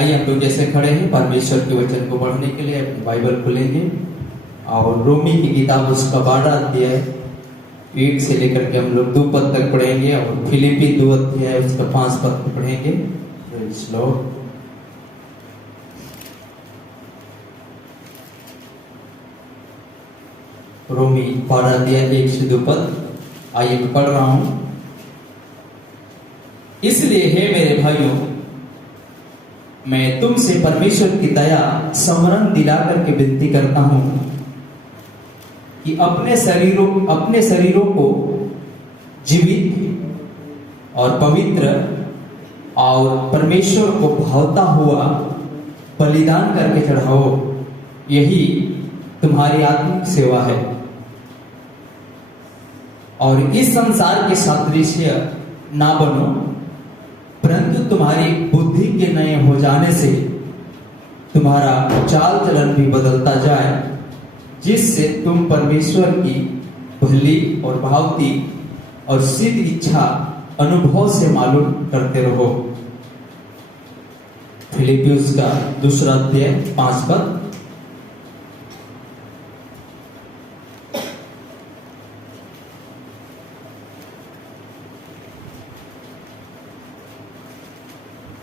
आइए हम लोग जैसे खड़े हैं परमेश्वर के वचन को पढ़ने के लिए अपनी बाइबल खोलेंगे और रोमी की किताब उसका 12 अध्याय 1 से लेकर के हम लोग 2 पद तक पढ़ेंगे और फिलिपी 2 अध्याय उसका 5 पद तक पढ़ेंगे। Praise Lord. रोमी 12 अध्याय 1 से 2 पद आइए मैं पढ़ रहा हूं। इसलिए हे मेरे भाइयों, मैं तुमसे परमेश्वर की दया स्मरण दिला करके विनती करता हूं कि अपने शरीरों को जीवित और पवित्र और परमेश्वर को भावता हुआ बलिदान करके चढ़ाओ, यही तुम्हारी आत्मिक सेवा है। और इस संसार के सादृश्य ना बनो, परंतु तुम्हारी बुद्धि के नए हो जाने से तुम्हारा चाल चलन भी बदलता जाए, जिससे तुम परमेश्वर की भली और भावती और सिद्ध इच्छा अनुभव से मालूम करते रहो। फिलिपियोस का 2 अध्याय 5 पद।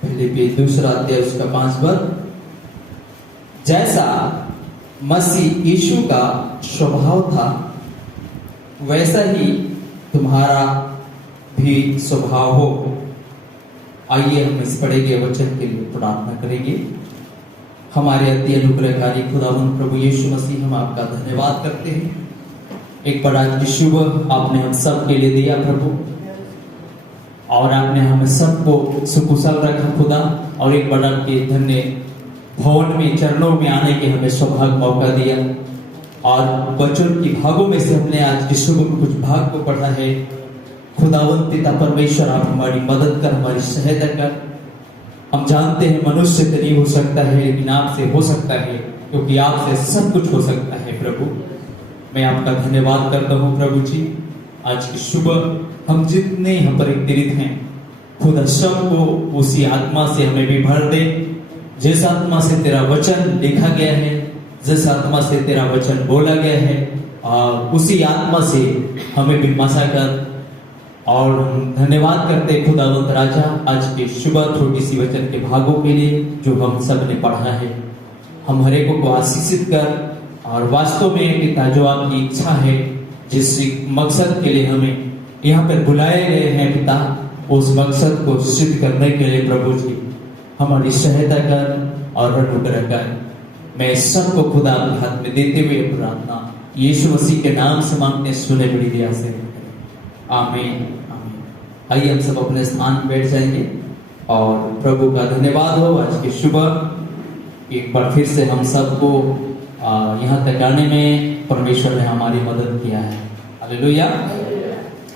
फिलिपी 2 अध्याय उसका 5 पद। जैसा मसीह यीशु का स्वभाव था वैसा ही तुम्हारा भी स्वभाव हो। आइए हम इस पढ़े गए वचन के लिए प्रार्थना करेंगे। हमारे अति अनुग्रहकारी खुदावंद प्रभु यीशु मसीह, हम आपका धन्यवाद करते हैं। एक बड़ा शुभ आपने हम सब के लिए दिया प्रभु, और आपने हमें सबको सुकुशल रखा खुदा, और एक बड़ा के धन्य भवन में चरणों में आने के हमें सौभाग्य मौका दिया। और वचन की भागों में से हमने आज के शुभ कुछ भाग को पढ़ा है। खुदावंद पिता परमेश्वर, आप हमारी मदद कर, हमारी सहायता कर। हम जानते हैं मनुष्य से नहीं हो सकता है, लेकिन आपसे हो सकता है, क्योंकि आपसे सब कुछ हो सकता है। प्रभु मैं आपका धन्यवाद करता हूँ प्रभु जी। आज की सुबह हम जितने यहाँ पर एकत्रित हैं, खुदा सबको उसी आत्मा से हमें भी भर दे, जिस आत्मा से तेरा वचन लिखा गया है, जिस आत्मा से तेरा वचन बोला गया है, उसी आत्मा से हमें भी मसा कर। और धन्यवाद करते खुदावंत राजा आज के सुबह छोटी सी वचन के भागों के लिए जो हम सब ने पढ़ा है। हम हर एक को आशीषित कर, और वास्तव में पिता जो आपकी इच्छा है, जिस मकसद के लिए हमें यहाँ पर बुलाए गए हैं पिता, उस मकसद को सिद्ध करने के लिए प्रभु जी हमारी सहायता कर और अनुग्रह कर। मैं सबको खुदा आपके हाथ में देते हुए प्रार्थना यीशु मसीह के नाम से मांगते, सुने बड़ी दया से, आमीन आमीन। आइए हम सब अपने स्थान पर बैठ जाएंगे और प्रभु का धन्यवाद हो। आज की सुबह एक बार फिर से हम सबको यहाँ तक आने में परमेश्वर ने हमारी मदद किया है। हालेलुया।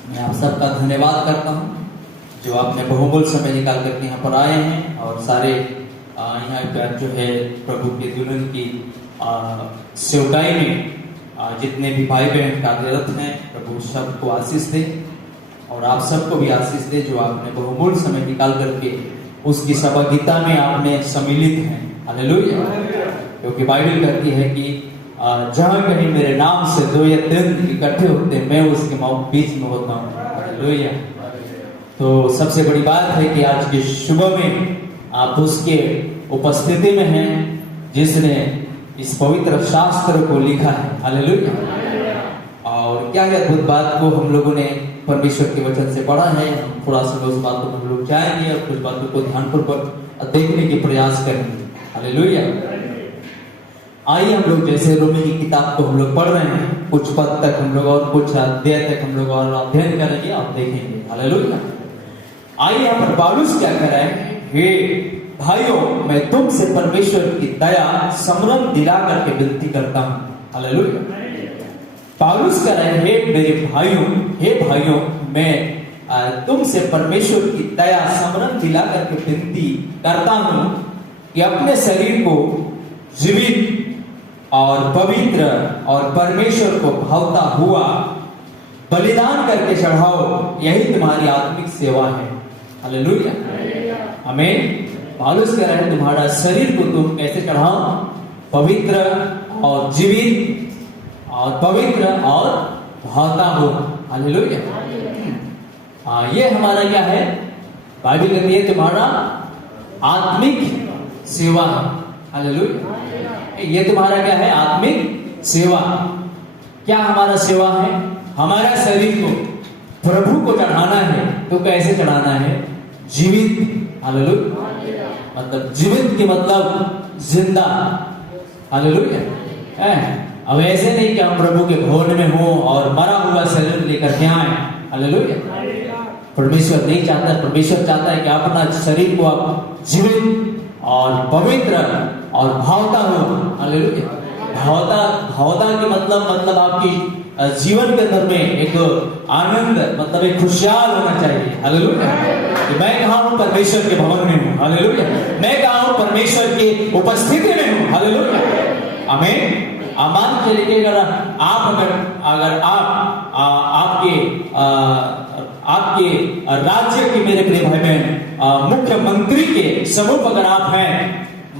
मैं आप सबका धन्यवाद करता हूँ जो आपने बहुमूल्य समय निकाल कर यहाँ पर आए हैं, और सारे यहाँ पर जो है प्रभु के दुल्हन की सेवकाई में जितने भी भाई बहन कार्यरत हैं, प्रभु सबको आशीष दे, और आप सबको भी आशीष दे जो आपने बहुमूल्य समय निकाल करके उसकी सहभागिता में आपने सम्मिलित हैं। हालेलुया। क्योंकि बाइबल कहती है कि जहाँ कहीं मेरे नाम से 2 या 3 इकट्ठे होते हैं, मैं उसके बीच में होता हूँ। हालेलुया। तो सबसे बड़ी बात है कि आज की सुबह में आप उसके उपस्थिति में हैं जिसने इस पवित्र शास्त्र को लिखा है। हालेलुया। और क्या अद्भुत बात को हम लोगों ने परमेश्वर के वचन से पढ़ा है। हम थोड़ा सा उस बातों को हम लोग जाएंगे और कुछ बातों को ध्यानपूर्वक देखने के प्रयास करेंगे। हालेलुया। आइए हम लोग जैसे रोमी की किताब को हम लोग पढ़ रहे हैं, कुछ पद तक हम लोग और कुछ अध्याय तक हम लोग और अध्ययन करेंगे, आप देखेंगे। हालेलुया। आइए यहाँ पर पौलुस क्या कर रहे हैं, हे भाइयों, मैं तुमसे परमेश्वर की दया स्मरण दिला करके विनती करता हूँ। हालेलुया। पौलुस कह रहे हैं, हे मेरे भाइयों, हे भाइयों, मैं तुमसे परमेश्वर की दया स्मरण दिला करके विनती करता हूँ कि अपने शरीर को जीवित और पवित्र और परमेश्वर को भावता हुआ बलिदान करके चढ़ाओ, यही तुम्हारी आत्मिक सेवा है। हालेलुया। आमीन। पौलुस कह रहे हैं तुम्हारा शरीर को तुम कैसे चढ़ाओ? पवित्र और जीवित और पवित्र और भावता हो। हालेलुया। ये हमारा क्या है? बाइबल कहती है तुम्हारा आत्मिक सेवा है। हालेलुया। ये तुम्हारा क्या है? आत्मिक सेवा। क्या हमारा सेवा है? हमारा शरीर को प्रभु को चढ़ाना है। तो कैसे चढ़ाना है? जीवित। हालेलुया। मतलब जीवित के मतलब जिंदा। हालेलुया। अब ऐसे नहीं कि हम प्रभु के भवन में हो और मरा हुआ शरीर लेकर के आए। हालेलुया। परमेश्वर नहीं चाहता। परमेश्वर चाहता है कि अपना शरीर को आप जीवित और पवित्र और भावता हो। हालेलुया। भावता के मतलब आपकी जीवन के अंदर में एक आनंद, मतलब एक खुशहाल होना चाहिए। हालेलुया। कि मैं कहाँ हूँ? परमेश्वर के भवन में हूँ। हालेलुया। मैं कहाँ हूँ? परमेश्वर की उपस्थिति में हूँ। हालेलुया। आमीन। मान के लिए अगर आपके राज्य के, मेरे प्रिय भाई बहन, मुख्यमंत्री के समूह अगर आप हैं,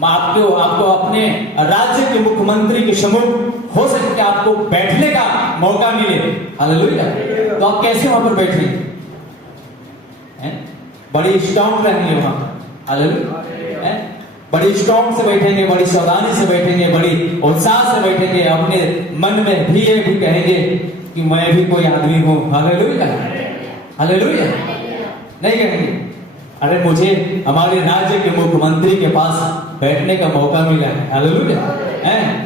आपको अपने राज्य के मुख्यमंत्री के समूह हो सकता है आपको बैठने का मौका मिले। हालेलुया। तो आप कैसे वहां पर बैठेंगे? बड़ी स्ट्रांग रहेंगे वहां। हालेलुया। बड़ी स्ट्रांग से बैठेंगे, बड़ी सावधानी से बैठेंगे, बड़ी उत्साह से बैठेंगे। अपने मन में भी ये भी कहेंगे कि मैं भी कोई आदमी हूं। हालेलुया। हालेलुया। नहीं कहेंगे अरे मुझे हमारे राज्य के मुख्यमंत्री के पास बैठने का मौका मिला है। हालेलुया।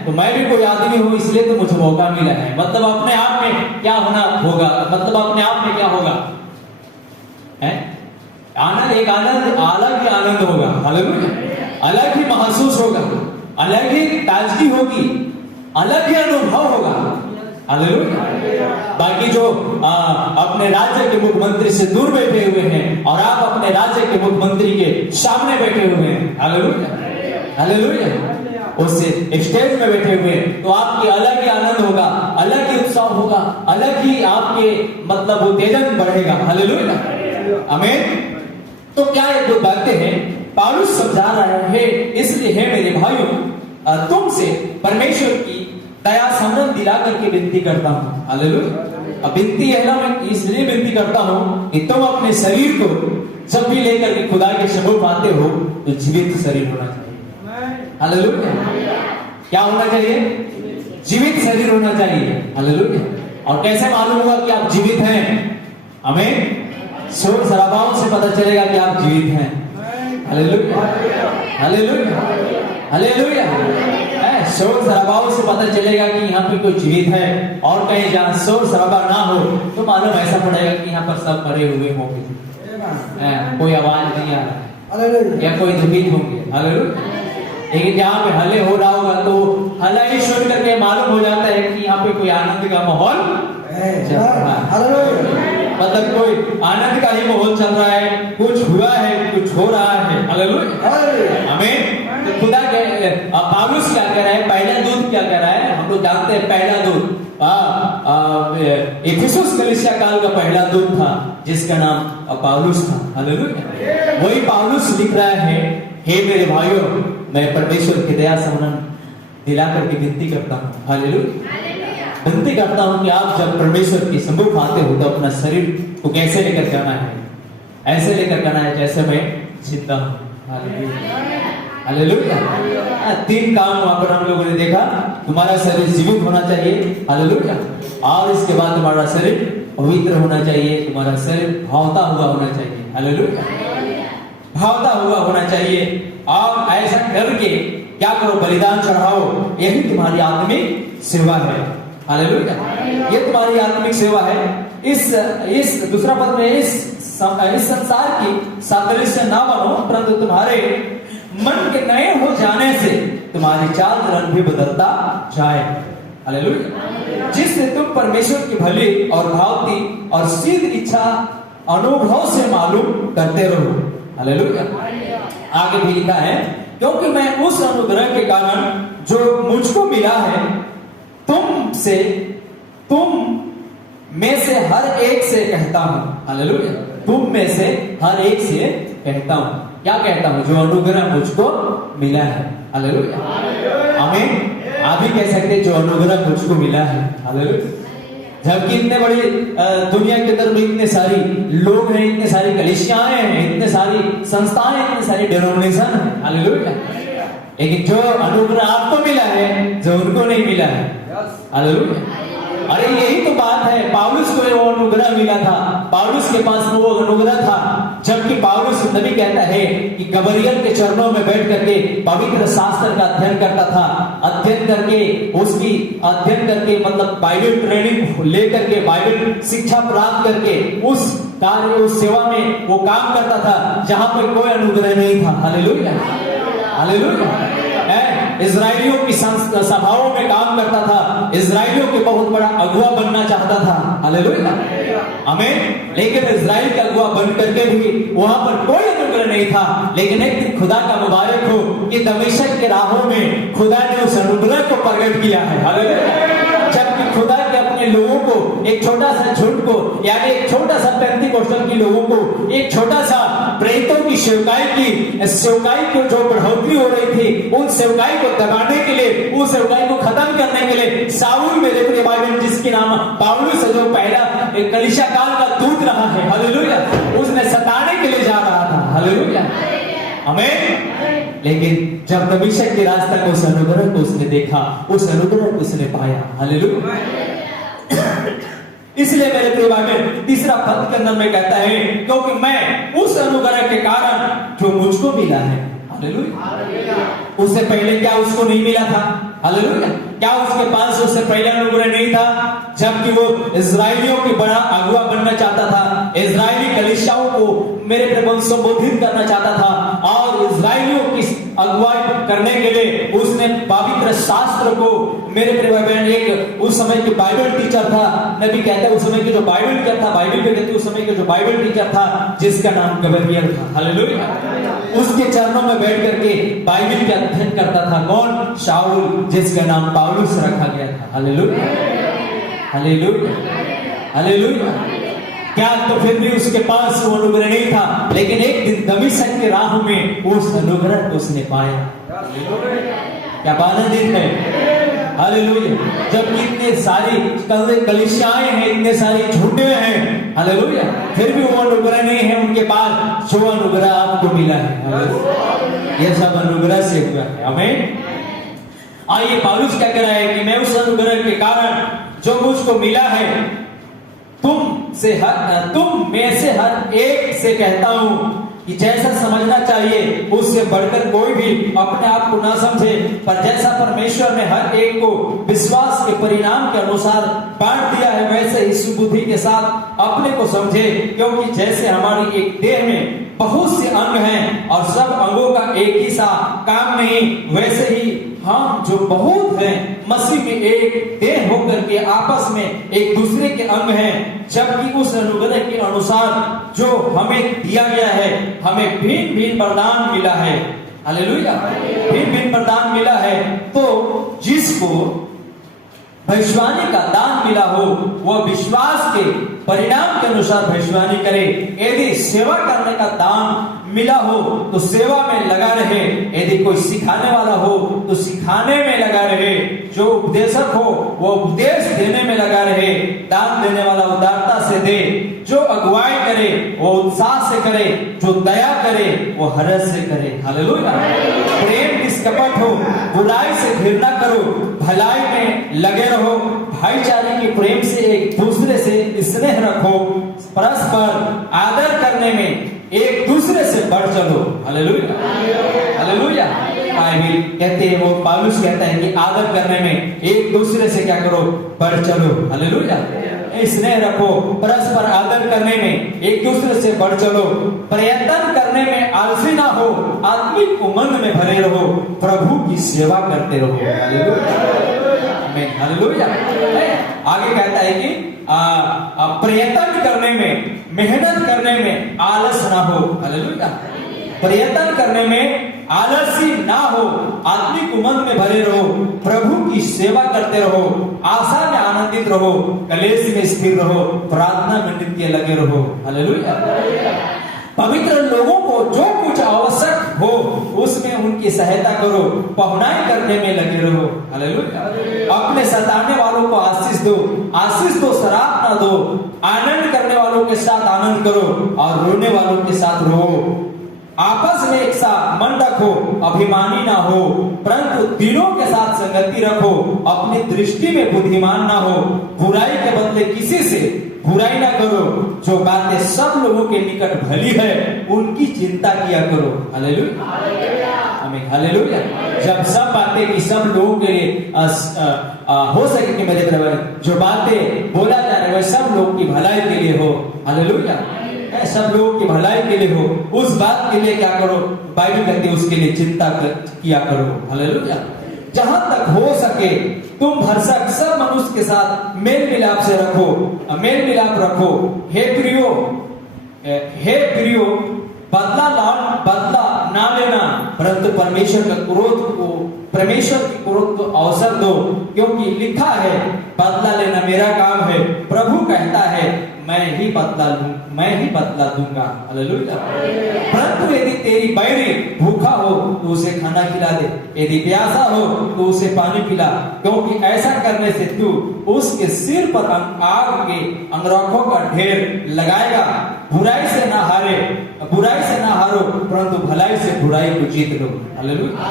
तो मैं भी कोई आदमी हूं, इसलिए तो मुझे मौका मिला है। मतलब अपने आप में क्या होना होगा? मतलब अपने आप में क्या होगा? आनंद, एक आनंद, अलग ही आनंद होगा। हालेलुया। अलग ही महसूस होगा, अलग ही ताजगी होगी, अलग ही अनुभव होगा। हालेलुया। बाकी जो अपने राज्य के मुख्यमंत्री से दूर बैठे हुए हैं और आप अपने राज्य के मुख्यमंत्री के सामने बैठे हुए हैं। हालेलुया। हालेलुया। उससे स्टेज में बैठे हुए, तो आपके अलग ही आनंद होगा, अलग ही उत्साह होगा, अलग ही आपके मतलब उत्तेजन बढ़ेगा। हालेलुया। आमीन। तो क्या ये दो बातें हैं पौलुस समझा रहा है? इसलिए है मेरे भाइयों, तुमसे परमेश्वर की दया समरण दिला करके विनती करता हूँ। हालेलुया। अब विनती है ना, मैं इसलिए विनती करता हूँ कि तुम अपने शरीर को जब भी लेकर के खुदा के सम्मुख आते हो तो जीवित शरीर होना चाहिए। हालेलुया। क्या होना चाहिए? जीवित शरीर होना चाहिए। हालेलुया। और कैसे मालूम होगा कि आप जीवित हैं? आमीन। शोर शराबाओं से पता चलेगा कि आप जीवित हैं। हालेलुया। हालेलुया। हालेलुया। शोर शराबाओं से पता चलेगा कि यहाँ पे कोई जीवित है। और कहीं जहाँ शोर शराबा ना हो तो मालूम ऐसा पड़ेगा कि यहाँ पर सब मरे हुए होंगे, कोई आवाज नहीं आ रहा है या कोई दुखित होंगे। हालेलुया। लेकिन जहाँ पे हले हो रहा होगा तो हला ही सुन करके मालूम हो जाता है कि यहाँ पे कोई आनंद का माहौल चल रहा है। मतलब कोई आनंद का ही माहौल चल रहा है, कुछ हुआ है, कुछ हो रहा है। हालेलुया। आमीन। तो खुदा पौलुस क्या कह रहा है? पहला दूत क्या कह रहा है? हम लोग जानते हैं पहला दूत इफिसुस कलीसिया काल का पहला दूत था जिसका नाम पौलुस था। हालेलुया। वही पौलुस लिख रहा है, हे मेरे भाइयों, मैं परमेश्वर की दया समरण दिला करके विनती करता हूँ। हालेलुया। विनती करता हूँ कि आप जब परमेश्वर के सम्मुख आते हो तो अपना शरीर को कैसे लेकर जाना है? ऐसे लेकर जाना है जैसे मैं जिंदा हूँ। हालेलुया। हालेलुया। 3 काम वहां पर हम लोगों ने देखा। तुम्हारा शरीर जीवित होना चाहिए। हालेलुया। और इसके बाद तुम्हारा शरीर पवित्र होना चाहिए, तुम्हारा शरीर भावता हुआ होना चाहिए। हालेलुया। भावता हुआ होना चाहिए। और ऐसा करके क्या करो? बलिदान चढ़ाओ। यही तुम्हारी आत्मिक सेवा है। हालेलुया। ये तुम्हारी आत्मिक सेवा है। इस दूसरा पद में इस संसार की सादृश्य ना बनो, परंतु तुम्हारे मन के नए हो जाने से तुम्हारी चाल चलन भी बदलता जाए। हालेलुया। जिससे तुम परमेश्वर की भली और भावती और सिद्ध इच्छा अनुभव से मालूम करते रहो। हालेलुया। आगे भी लिखा है, क्योंकि मैं उस अनुग्रह के कारण जो मुझको मिला है तुम में से हर एक से कहता हूं। हालेलुया। तुम में से हर एक से कहता हूं। क्या कहता हूं, जो अनुग्रह मुझको मिला है। हालेलुया, आमीन। आप भी कह सकते हैं जो अनुग्रह मुझको मिला है। हालेलुया। जबकि इतने बड़ी दुनिया के अंदर में इतने सारी लोग हैं, इतने सारी कलीसियाएं हैं, इतने सारी संस्थाएं, इतने सारी डिनोमिनेशन है। हालेलुया। लेकिन जो अनुग्रह आपको मिला है, जो उनको नहीं मिला है। हालेलुया। अरे यही तो बात है, पौलुस को वो अनुग्रह मिला था, पौलुस के पास वो अनुग्रह था। जबकि पौलुस नबी कहता है कि गबरियल के चरणों में बैठ करके पवित्र शास्त्र का अध्ययन करता था, अध्ययन करके मतलब बाइबल ट्रेनिंग लेकर के, बाइबल शिक्षा प्राप्त करके उस कार्य, उस सेवा में वो काम करता था जहां पर कोई अनुग्रह नहीं था। Hallelujah, hallelujah. इजराइलियों की सभाओं में काम करता था, इजराइलियों के बहुत बड़ा अगुआ बनना चाहता था। हालेलुया, आमीन। लेकिन इजराइल का अगुआ बन करके भी वहां पर कोई अनुग्रह नहीं था। लेकिन एक दिन खुदा का मुबारक हो कि दमिश्क के राहों में खुदा ने उस अनुग्रह को प्रकट किया है। हालेलुया। जबकि खुदा के अपने लोगों को, एक छोटा सा झुंड को, यानी एक छोटा सा पेंतीकोस्टल के लोगों को, एक छोटा सा प्रेरितों की सेवकाई को जो बढ़ोतरी हो रही थी, उन सेवकाई को दबाने के लिए, उस सेवकाई को खत्म करने के लिए शाऊल, मेरे प्रिय भाई बहन, जिसके नाम पौलुस है, जो पहला कलीसिया काल का दूत रहा है। हालेलुया। उसने सताने के लिए जा रहा था। हालेलुया, आमीन। लेकिन जब दमिश्क के रास्ते में उस अनुग्रह को उसने देखा, उस अनुग्रह को उसने पाया। हालेलुया। इसलिए मेरे प्रिय भाई बहन, तीसरा पद के अंदर में कहता है, क्योंकि मैं उस अनुग्रह के कारण जो मुझको मिला है। हालेलुया। उससे पहले क्या उसको नहीं मिला था? हालेलुया। क्या उसके पास उससे पहले अनुग्रह नहीं था? जबकि वो इजराइलियों की बड़ा अगुआ बनना चाहता था, इजरायली कलीसियाओं को मेरे प्रभु संबोधित करना चाहता था, और इजराइलियों की अगुवाई करने के लिए उसने पवित्र शास्त्र को, मेरे प्रिय बहन, एक उस समय के बाइबल टीचर था, नबी कहता है उस समय के जो बाइबल टीचर था, बाइबल पे कहते उस समय के जो बाइबल टीचर था, जिसका नाम गबरियल था। हालेलुया। उसके चरणों में बैठ करके बाइबल का अध्ययन करता था। कौन? शाऊल, जिसका नाम पौलुस रखा गया था। Hallelujah, hallelujah, hallelujah. क्या तो फिर भी उसके पास वो अनुग्रह नहीं था, लेकिन एक दिन दमिश्क के राह में उस अनुग्रह को उसने पाया। क्या आनंदित है? हालेलुया। जब इतने सारी कलीसियाएं हैं, इतने सारी झूठे हैं, हालेलुया, फिर भी वो अनुग्रह नहीं है उनके पास जो अनुग्रह आपको मिला है। ये सब अनुग्रह से हुआ है। आमीन। आइए, पौलुस क्या कह रहा है कि मैं उस अनुग्रह के कारण जो मुझको मिला है, तुम में से हर एक से कहता हूं कि जैसा समझना चाहिए उससे बढ़कर कोई भी अपने आप को ना समझे, पर जैसा परमेश्वर ने हर एक को विश्वास के परिणाम के अनुसार बांट दिया है, वैसे ही सुबुद्धि के साथ अपने को समझे। क्योंकि जैसे हमारी एक देह में बहुत से अंग हैं और सब अंगों का एक ही सा काम नहीं, वैसे ही हम जो बहुत हैं मसीह में एक देह होकर के आपस में एक दूसरे के अंग हैं। जबकि उस अनुग्रह के अनुसार जो हमें दिया गया है, हमें भिन्न भिन्न वरदान मिला है। हालेलुया। भिन्न भिन्न वरदान मिला है। तो जिसको भविष्यवाणी का दान मिला हो, वह विश्वास के परिणाम के अनुसार भविष्यवाणी करे। यदि सेवा करने का दान मिला हो तो सेवा में लगा रहे, यदि कोई सिखाने वाला हो तो सिखाने में लगा रहे, जो उपदेशक हो वो उपदेश देने में लगा रहे, दान देने वाला उदारता से दे, जो अगुवाई करे वो उत्साह से करे, जो दया करे वो हर्ष से करे। हालेलुया। प्रेम निष्कपट हो, बुराई से घृणा करो, भलाई में लगे रहो, भाईचारे के प्रेम से एक दूसरे से स्नेह रखो, परस्पर आदर करने में एक दूसरे से बढ़ चलो। Hallelujah, hallelujah. कहते हैं, वो पौलुस कहता है कि आदर करने में एक दूसरे से क्या करो? बढ़ चलो। हालेलुया। स्नेह रखो, परस्पर आदर करने में एक दूसरे से बढ़ चलो, प्रयत्न करने में आलसी ना हो, आत्मिक उमंग में भरे रहो, प्रभु की सेवा करते रहो। हालेलुया। आगे कहता है कि प्रयत्न करने में, मेहनत करने में आलस ना हो। हालेलुया। प्रयत्न करने में आलसी ना हो, आत्मिक उमंग में भरे रहो, प्रभु की सेवा करते रहो, आशा में आनंदित रहो, कलेश में स्थिर रहो, प्रार्थना में नित्य लगे रहो। हालेलुया। पवित्र लोगों को जो कुछ आवश्यक हो उसमें उनकी सहायता करो, पहुनाई करने में लगे रहो। हालेलुया। अपने सताने वालों को आशीष दो, शराब ना दो। आनंद करने वालों के साथ आनंद करो और रोने वालों के साथ रो। आपस में एक सा मन रखो, अभिमानी ना हो, परंतु तीनों के साथ संगति रखो। अपनी दृष्टि में बुद्धिमान ना हो, बुराई के बदले किसी से बुराई ना करो। जो बातें सब लोगों के निकट भली है उनकी चिंता किया करो। हालेलुया, आमीन, हालेलुया। जब सब बातें की सब लोगों के लिए हो सके कि मेरे तरफ जो बातें बोला जा रहा है वह सब लोग की भलाई के लिए हो। हालेलुया, सब लोगों की भलाई के लिए हो। उस बात के लिए क्या करो, बाइबल कहती है उसके लिए चिंता किया करो। हालेलुया। जहां तक हो सके तुम भरसक सब मनुष्य के साथ मेल मिलाप से रखो, मेल मिलाप रखो। हे प्रियो, बदला ना लेना, परंतु परमेश्वर की क्रोध को अवसर दो, क्योंकि लिखा है बदला लेना मेरा काम है, प्रभु कहता है मैं ही बदला दूंगा। हालेलुया। परंतु यदि तेरी बैरी भूखा हो तो उसे खाना खिला दे, यदि प्यासा हो तो उसे पानी पिला, क्योंकि ऐसा करने से तू उसके सिर पर आग के अंगरखों का ढेर लगाएगा। बुराई से ना हारो, परंतु भलाई से बुराई को जीत लो। हालेलुया,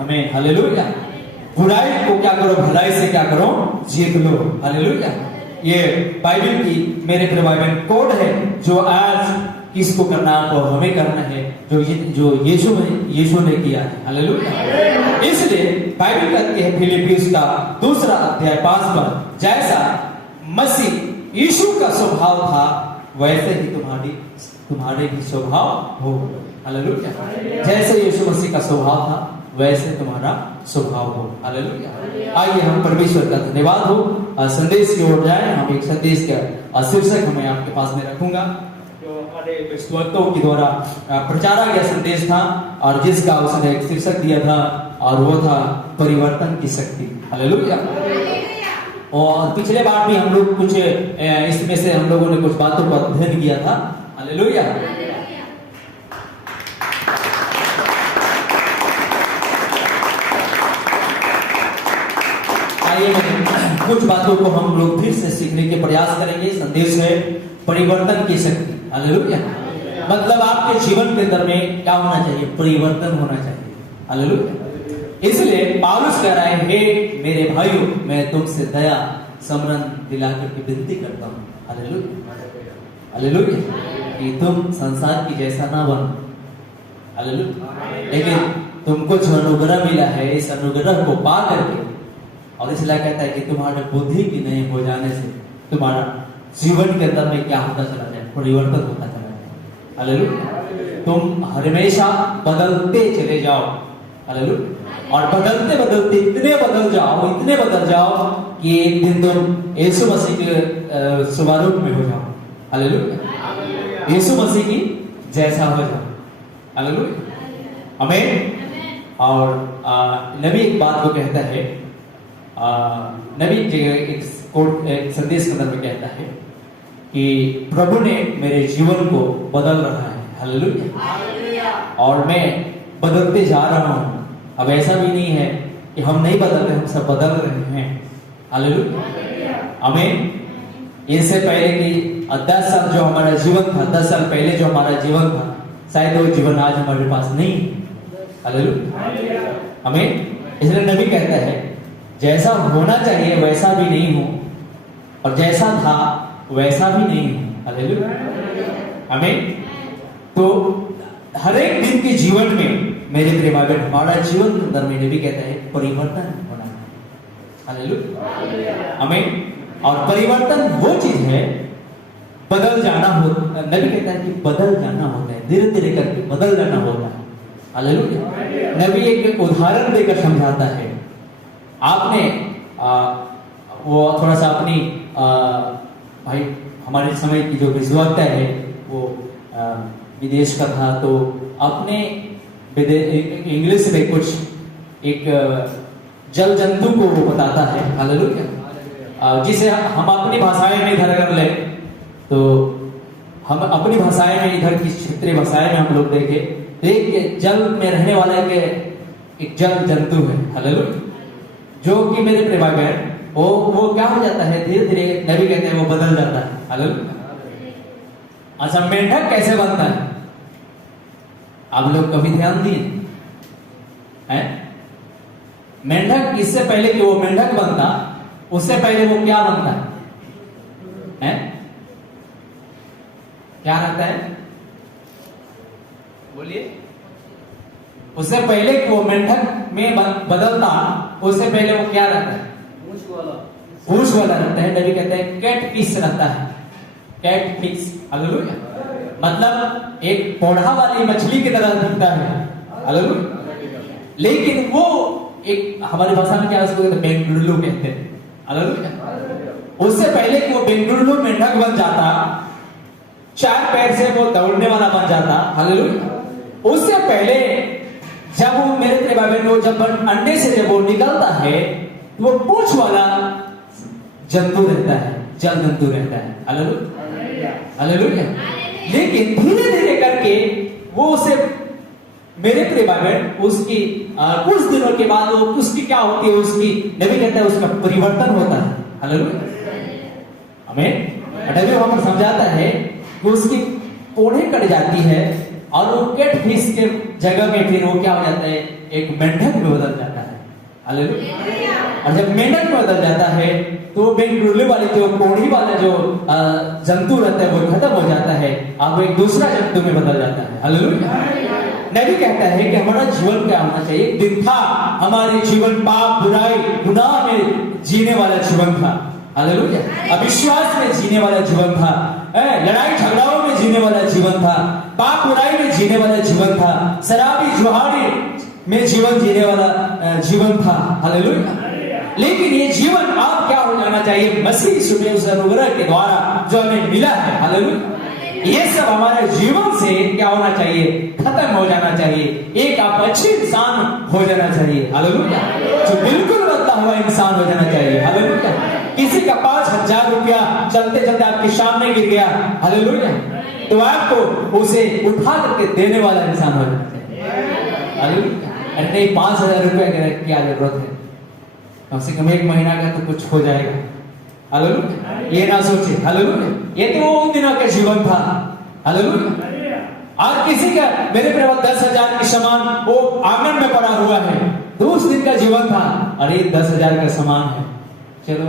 आमीन, हालेलुया। बुराई को क्या करो, भलाई से क्या करो, जीत लो। हालेलुया। ये बाइबल की मेरे बाइबल कोड है जो आज किसको करना तो हमें करना है, जो यीशु ने किया है। हालेलुया। इसलिए बाइबल कहती है फिलिपियों का 2 अध्याय 5 पर, जैसा मसीह यीशु का स्वभाव था वैसे ही तुम्हारे भी स्वभाव हो। हालेलुया। जैसे यीशु मसीह का स्वभाव था वैसे तुम्हारा स्वभाव हो। हालेलुया। आइए हम परमेश्वर का धन्यवाद हो, संदेश की ओर जाए। हम एक संदेश का शीर्षक मैं आपके पास में रखूंगा जो हमारे विश्वस्तों के द्वारा प्रचारा गया संदेश था, और जिसका उसने एक शीर्षक दिया था और वो था परिवर्तन की शक्ति। हालेलुया। और पिछले बार भी हम लोग कुछ इसमें से हम लोगों ने कुछ बातों का अध्ययन किया था। हालेलुया। कुछ बातों को हम लोग फिर से सीखने के प्रयास करेंगे। संदेश है परिवर्तन की शक्ति। हालेलुया। मतलब आपके जीवन के अंदर में क्या होना चाहिए, परिवर्तन होना चाहिए। हालेलुया। इसलिए पौलुस कह रहा है, हे मेरे भाइयों, मैं तुमसे दया समरण दिला करके विनती करता हूँ। हालेलुया, हालेलुया, कि तुम संसार की जैसा ना बनो। हालेलुया। लेकिन तुमको जो अनुग्रह मिला है इस अनुग्रह को पा करके, और इसलिए कहता है कि तुम्हारे बुद्धि की नहीं हो जाने से तुम्हारा जीवन के अंदर में क्या होता चला जाए, परिवर्तन होता चला जाए। हालेलुया। तुम हमेशा बदलते चले जाओ। हालेलुया। और बदलते बदलते इतने बदल जाओ कि एक दिन तुम यीशु मसीह के स्वरूप में हो जाओ। हालेलुया। यीशु मसीह की जैसा हो जाओ। हालेलुया, आमीन। और नबी एक बात को कहता है, नबी एक संदेश के अंदर में कहता है कि प्रभु ने मेरे जीवन को बदल रहा है। हालेलुया। और मैं बदलते जा रहा हूं। अब ऐसा भी नहीं है कि हम नहीं बदल रहे, हम सब बदल रहे हैं। हालेलुया, आमीन। इससे पहले कि 10 साल जो हमारा जीवन था, 10 साल पहले जो हमारा जीवन था, शायद वो जीवन आज हमारे पास नहीं। हालेलुया, आमीन। इसलिए नबी कहता है जैसा होना चाहिए वैसा भी नहीं हो, और जैसा था वैसा भी नहीं हो। हालेलुया, आमीन। तो हर एक दिन के जीवन में मेरे प्रिय भाई बहन, हमारा जीवन के अंदर में नबी कहता है परिवर्तन होना है। हालेलुया, आमीन। और परिवर्तन वो चीज है, बदल जाना हो। नबी कहता है कि बदल जाना होता है, धीरे धीरे करके बदल जाना होता है। हालेलुया। नबी एक उदाहरण देकर समझाता है। आपने वो थोड़ा सा अपनी भाई हमारे समय की जो विद्वत्ता है वो विदेश का था, तो अपने इंग्लिश में कुछ एक जल जंतु को वो बताता है। हालेलुया। जिसे हम अपनी भाषाएं में इधर कर ले तो हम अपनी भाषाएं में, इधर की क्षेत्रीय भाषाएं में हम लोग देखे, एक जल में रहने वाला एक जल जंतु है, हालेलुया, जो कि मेरे प्रिय भाई बहन वो क्या हो जाता है, धीरे धीरे नबी कहते हैं वो बदल जाता है, हालेलुया। अच्छा, मेंढक कैसे बनता है? आप लोग कभी ध्यान दिए हैं? मेंढक, इससे पहले कि वो मेंढक बनता, उससे पहले वो क्या बनता है? क्या रहता है? बोलिए। उससे पहले कि वो मेंढक में बदलता, उससे पहले वो क्या रहता है? पूंछ वाला रहता है। नबी कहते हैं कैट फिश रहता है, कैट फिश, हालेलुया। मतलब एक पौधा वाली मछली की तरह दिखता है, हालेलुया। लेकिन वो एक, हमारी भाषा में क्या उसको कहते हैं, बेंगलुरु कहते हैं, हालेलुया। उससे पहले कि वो बेंगलुरु मेंढक बन जाता, 4 पैर से वो दौड़ने वाला बन जाता, हालेलुया। उससे पहले जब वो मेरे प्रिय भाई बहन, जब अंडे से जब वो निकलता है तो वो पूंछ वाला जंतु रहता है, जल जंतु रहता है, हालेलुया, हालेलुया। लेकिन धीरे धीरे करके वो उसे, मेरे प्रिय भाई बहन, उसकी कुछ दिनों के बाद वो उसकी क्या होती है, उसकी, नबी कहता है उसका परिवर्तन होता है, हालेलुया, आमीन। नबी हमें समझाता है कि उसकी कोढ़े कट जाती है और वो कैट फिश के जगह में फिर वो क्या हो जाता है, एक मेंढक में बदल जाता है, हालेलुया। और जब मेंढक में बदल जाता है तो बेंगलुरु वाली जो कोढ़ी वाला जो जंतु रहता है वो खत्म हो जाता है, अब वो एक दूसरा जंतु में बदल जाता है, हालेलुया। नबी कहता है कि हमारा जीवन क्या होना चाहिए? एक दिन था हमारे जीवन पाप, बुराई, गुनाह में जीने वाला जीवन था, हालेलुया। अविश्वास में जीने वाला जीवन था, लड़ाई झगड़ाओं में जीने वाला जीवन था, पाप बुराई में जीने वाला जीवन था, शराबी जुहारी में जीवन जीने वाला जीवन था, हालेलुया। लेकिन ये जीवन अब क्या हो जाना चाहिए? मसीह यीशु में उस अनुग्रह के द्वारा जो हमें मिला है, हालेलुया, ये सब हमारे जीवन से क्या होना चाहिए? खत्म हो जाना चाहिए। एक आप अच्छे इंसान हो जाना चाहिए, हालेलुया, जो बिल्कुल बदला हुआ इंसान हो जाना चाहिए, हालेलुया। किसी का 5,000 रुपया चलते चलते आपके सामने गिर गया, हालेलुया, तो आपको उसे उठा करके देने वाला इंसान हो जाना चाहिए, हालेलुया। अरे नहीं, 5,000 रुपया की क्या जरूरत है, कम से कम 1 महीना का तो कुछ हो जाएगा, हालेलुया, ये ना सोचे, हालेलुया। ये तो उन दिनों का जीवन था, हालेलुया। और किसी का, मेरे प्रिय 10,000 की सामान वो आंगन में पड़ा हुआ है, तो उस दिन का जीवन था, अरे 10,000 का सामान है, चलो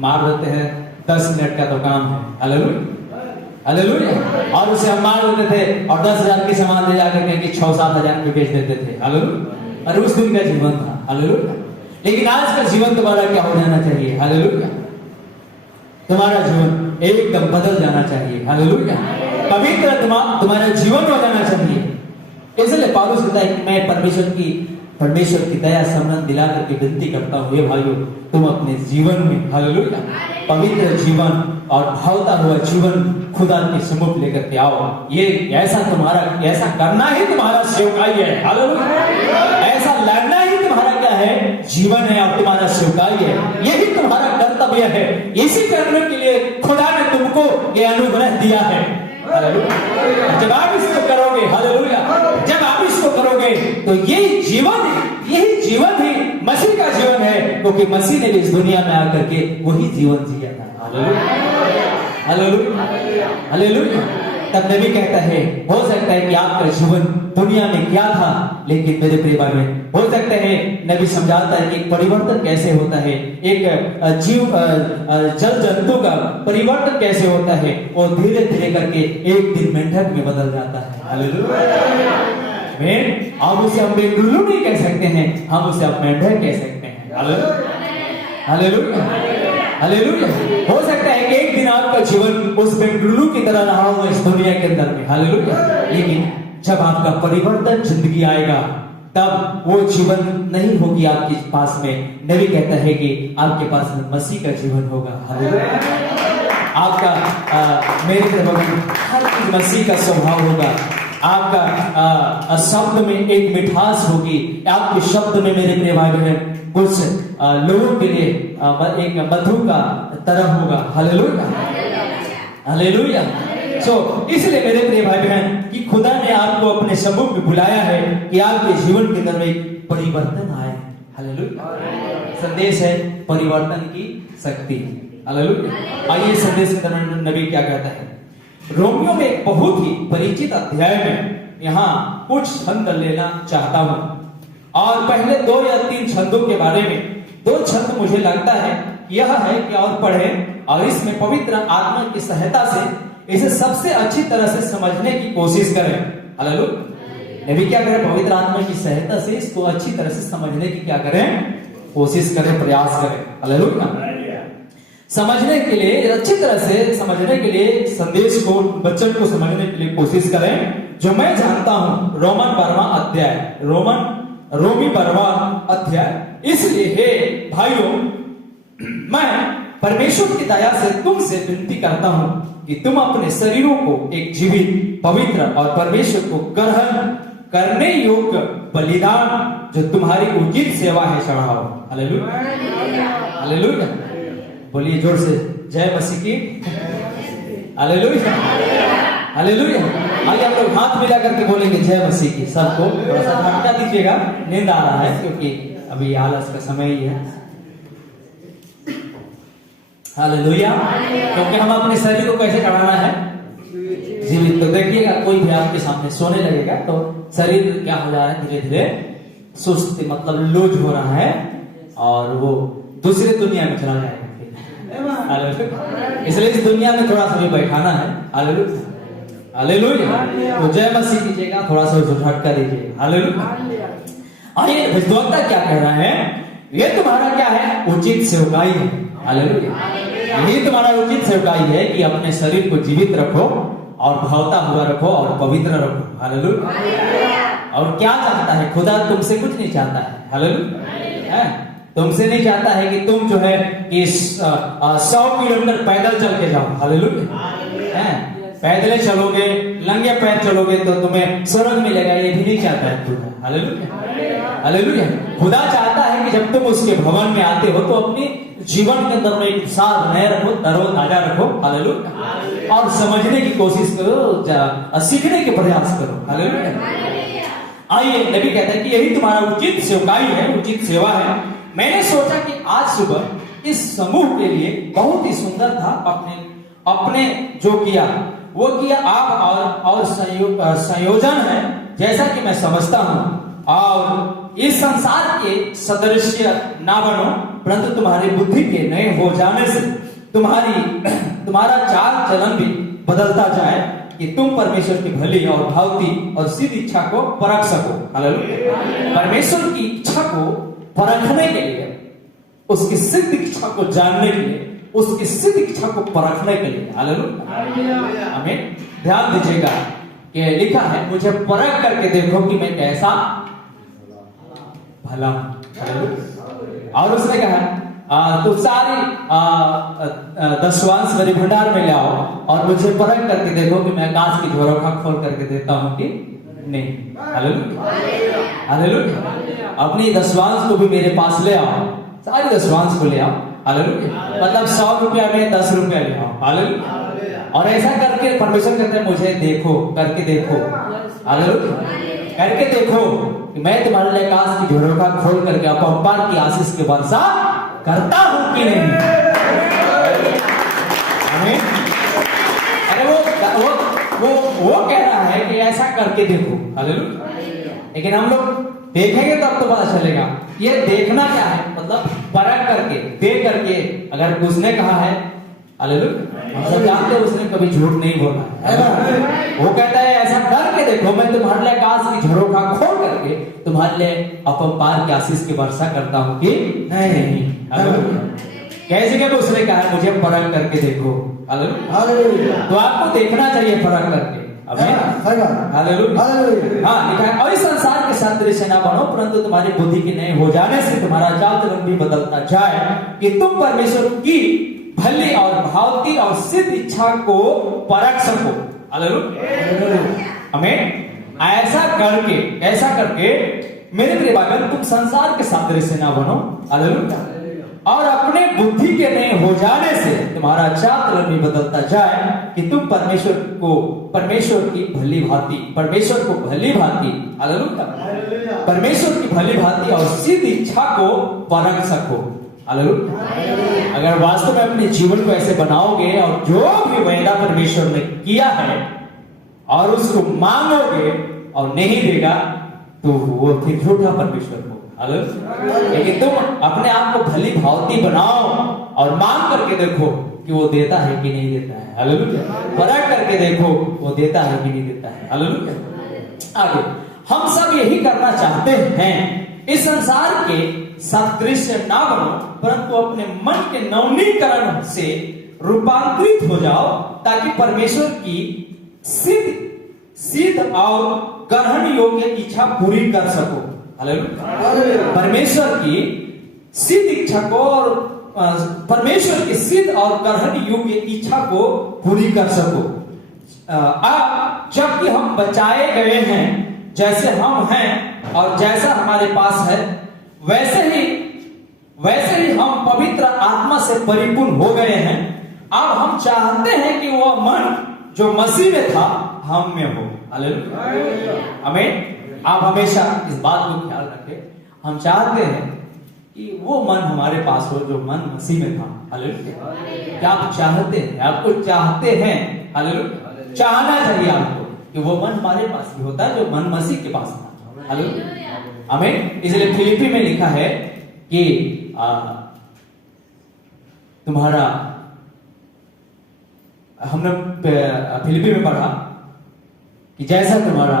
मार देते हैं, 10 मिनट का तो काम है, हालेलुया, हालेलुया। और उसे हम मार देते थे और 10,000 की सामान ले जाकर के 6-7 हजार में बेच देते थे, हालेलुया। अरे उस दिन का जीवन था, हालेलुया। लेकिन आज का जीवन तुम्हारा क्या हो जाना चाहिए, हालेलुया? तुम्हारा जीवन एकदम बदल जाना चाहिए, हालेलुया। पवित्र तुम्हारा जीवन हो जाना चाहिए। इसलिए पौलुस कहता है कि मैं परमेश्वर की दया सम्मान दिला करके विनती करता हूँ, हे भाइयों, तुम अपने जीवन में, हालेलुया, पवित्र जीवन और भावता हुआ जीवन खुदा के सम्मुख लेकर के आओ। ये ऐसा करना ही तुम्हारा सेवकाई है, हालेलुया। ऐसा लड़ना ही तुम्हारा क्या है? जीवन है और तुम्हारा सेवकाई है, यही तुम्हारा कर्तव्य है। इसी करने के लिए खुदा ने तुमको ये अनुग्रह दिया है, हालेलुया। जब आप इसको करोगे, हालेलुया, जब आप इसको करोगे तो यही जीवन ही मसीह का जीवन है, क्योंकि मसीह ने भी इस दुनिया में आकर के वही जीवन जिया था, हालेलुया, हालेलुया, हालेलुया। तब नबी कहता है, हो सकता है कि आपका जीवन दुनिया में क्या था, लेकिन मेरे प्रिय भाई बहन, हो सकता है नबी समझाता है कि परिवर्तन कैसे होता है, एक जल जंतु का परिवर्तन कैसे होता है, और धीरे धीरे करके एक दिन मेंढक में बदल जाता है, हालेलुया। अब उसे हम बेंगलुरु नहीं कह सकते हैं, हम उसे अब मेंढक कह सकते हैं, हालेलुया, हालेलुया, हालेलुया। हो सकता है कि एक दिन आपका जीवन उस बेंगलुरु की तरह रहा हो इस दुनिया के अंदर में, हालेलुया। लेकिन जब आपका परिवर्तन जिंदगी आएगा, तब वो जीवन नहीं होगी आपके पास में। नबी कहता है कि आपके पास में मसीह का जीवन होगा, हालेलुया। आपका मेरे हर मसीह का स्वभाव होगा। आपका शब्द में एक मिठास होगी, आपके शब्द में मेरे प्रिय भाई बहन कुछ लोगों के लिए एक मधु का तरह होगा, हालेलुया, हालेलुया। इसलिए मेरे प्रिय भाई बहन कि खुदा ने आपको अपने सम्मुख में बुलाया है कि आपके जीवन के अंदर में एक परिवर्तन आए। हालेलुया। संदेश है परिवर्तन की शक्ति। हालेलुया। आइए संदेश के अंदर नबी क्या कहता है। रोमियो में एक बहुत ही परिचित अध्याय में यहाँ कुछ छंद लेना चाहता हूं और पहले 2 या 3 छंदों के बारे में 2 छंद मुझे लगता है यह है कि और पढ़ें और इसमें पवित्र आत्मा की सहायता से इसे सबसे अच्छी तरह से समझने की कोशिश करें। हालेलुया। नबी क्या करें, पवित्र आत्मा की सहायता से इसको अच्छी तरह से समझने की क्या करें, कोशिश करें, प्रयास करें। हालेलुया। समझने के लिए, अच्छी तरह से समझने के लिए, संदेश को, वचन को समझने के लिए कोशिश करें जो मैं जानता हूं। रोमी 12वां अध्याय। इसलिए हे भाइयों, मैं परमेश्वर की दया से तुमसे विनती करता हूं कि तुम अपने शरीरों को एक जीवित, पवित्र और परमेश्वर को ग्रहण करने योग्य बलिदान जो तुम्हारी उचित सेवा है चढ़ाओ। हालेलुया। हालेलुया। बोलिए जोर से, जय मसीह की। हालेलुया। हालेलुया। आइए हम लोग हाथ मिला करके बोलेंगे जय मसीह की। सबको थोड़ा सा झटका दीजिएगा, नींद आ रहा है क्योंकि अभी आलस का समय ही है। हालेलुया। क्योंकि हम अपने शरीर को कैसे चढ़ाना है, जीवित। तो देखिएगा कोई भी आपके सामने सोने लगेगा तो शरीर क्या हो रहा है, धीरे धीरे सुस्त, मतलब लूज हो रहा है और वो दूसरी दुनिया में चला जाएगा। इसलिए इस दुनिया में थोड़ा सा भी बैठाना है। हालेलुया। हालेलुया। तो जय मसीह कीजिएगा, थोड़ा सा झटका दीजिएगा। हालेलुया। आइए विद्वानता क्या कह रहा है, ये तुम्हारा क्या है, उचित सेवकाई है। हालेलुया। ये तुम्हारा उचित सेवकाई है कि अपने शरीर को जीवित रखो और भावता हुआ रखो और पवित्र रखो। हालेलुया। और क्या चाहता है खुदा, तुमसे कुछ नहीं चाहता है। हालेलुया। तुमसे नहीं चाहता है कि तुम जो है कि 100 किलोमीटर पैदल चल के जाओ। हालेलुया। पैदल चलोगे, नंगे पैर चलोगे तो तुम्हें स्वर्ग मिलेगा, ये भी नहीं चाहता है खुदा। हालेलुया। हालेलुया। खुदा चाहता है कि जब तुम उसके भवन में आते हो तो अपनी जीवन के अंदर में एक उत्साह बनाए रखो, तरोताजा रखो। हालेलुया। और समझने की कोशिश करो, सीखने के प्रयास करो। हालेलुया। आइए नबी कहता है कि यही तुम्हारा उचित सेवकाई है, उचित सेवा है। मैंने सोचा कि आज सुबह इस समूह के लिए बहुत ही सुंदर था। अपने जो किया वो किया आप और संयोजन है जैसा कि मैं समझता हूं। और इस संसार के सदृश्य ना बनो, परंतु तुम्हारी बुद्धि के नए हो जाने से तुम्हारा चाल चलन भी बदलता जाए कि तुम परमेश्वर की भली और भावती और सिद्ध इच्छा को परख सको। हालेलुया। परमेश्वर की इच्छा को परखने के लिए, उसकी सिद्ध इच्छा को जानने के लिए, उसकी सिद्ध इच्छा को परखने के लिए। हालेलुया। आमीन। ध्यान दीजिएगा कि लिखा है मुझे परख करके देखो कि मैं कैसा भला हूं। और उसने कहा तो सारी 10वांश मेरे भंडार में ले आओ और मुझे परख करके देखो कि मैं आकाश की झरोखा खोल करके देता हूं कि नहीं। हालेलुया। हालेलुया। अपनी 10वांश को भी मेरे पास ले आओ, सारी 10वांश को ले आओ। हालेलुया। मतलब 100 रुपया में 10 रुपया ले आओ। हालेलुया। और ऐसा करके परमेश्वर कहते हैं मुझे देखो, करके देखो। हालेलुया। करके देखो कि मैं तुम्हारे लिए आकाश की झरोखा खोल करके अपवार की आशीष की वर्षा करता हूं कि नहीं। अरे वो कह रहा है कि ऐसा करके देखो। हालेलुया। लेकिन हम लोग देखेंगे तब तो पता चलेगा। ये देखना क्या है, मतलब परख करके, देख करके। अगर उसने कहा है, हालेलुया, हम सब जानते हैं उसने कभी झूठ नहीं बोला। वो कहता है ऐसा करके देखो, मैं तुम्हारे लिए आकाश की झरोखा खोल करके तुम्हारे लिए अपवार की आशीष की वर्षा करता हूं कि नहीं। कैसे क्या उसने कहा मुझे परख करके देखो। हालेलुया। तो आपको देखना चाहिए परख करके। हालेलुया। हाँ, लिखा है और इस संसार के सदृश्य ना बनो, परंतु तुम्हारी बुद्धि के नए हो जाने से तुम्हारा चाल चलन भी बदलता जाए कि तुम परमेश्वर की भली और भावती और सिद्ध इच्छा को परख सको। हालेलुया। आमीन। ऐसा करके मेरे प्रिय भाई तुम संसार के सादृश्य ना बनो। हालेलुया। और अपने बुद्धि के नए हो जाने से तुम्हारा चाल चलन भी बदलता जाए कि तुम परमेश्वर की भली भांति, परमेश्वर को भली भांति, हालेलुया, परमेश्वर की भली भांति और सिद्ध इच्छा को परख सको। हालेलुया। अगर वास्तव में अपने जीवन को ऐसे बनाओगे और जो भी वायदा परमेश्वर ने किया है और उसको मांगोगे और नहीं देगा तो वो फिर झूठा परमेश्वर हो। लेकिन तुम अपने आप को भली भांति बनाओ और मांग करके देखो कि वो देता है कि नहीं देता है। हालेलुया। परख करके देखो वो देता है कि नहीं देता है। हालेलुया। आगे हम सब यही करना चाहते हैं, इस संसार के सादृश्य ना बनो परंतु अपने मन के नवीनीकरण से रूपांतरित हो जाओ ताकि परमेश्वर की सिद्ध और ग्रहण योग्य इच्छा पूरी कर सको। हालेलुया। परमेश्वर की सिद्ध इच्छा को और परमेश्वर की सिद्ध और ग्रहण योग्य इच्छा को पूरी कर सको। अब जबकि हम बचाए गए हैं, जैसे हम हैं और जैसा हमारे पास है वैसे ही हम पवित्र आत्मा से परिपूर्ण हो गए हैं। अब हम चाहते हैं कि वह मन जो मसीह में था हम में हो। हालेलुया। आमीन। आप हमेशा इस बात को ख्याल रखें, हम चाहते हैं कि वो मन हमारे पास हो जो मन मसीह में था। हालेलुया। क्या आप चाहते हैं? आपको चाहते हैं। हालेलुया। चाहना चाहिए आपको कि वो मन हमारे पास ही होता है जो मन मसीह के पास था। हालेलुया। आमीन। इसलिए फिलिपी में लिखा है कि तुम्हारा, हमने फिलिपी में पढ़ा कि जैसा तुम्हारा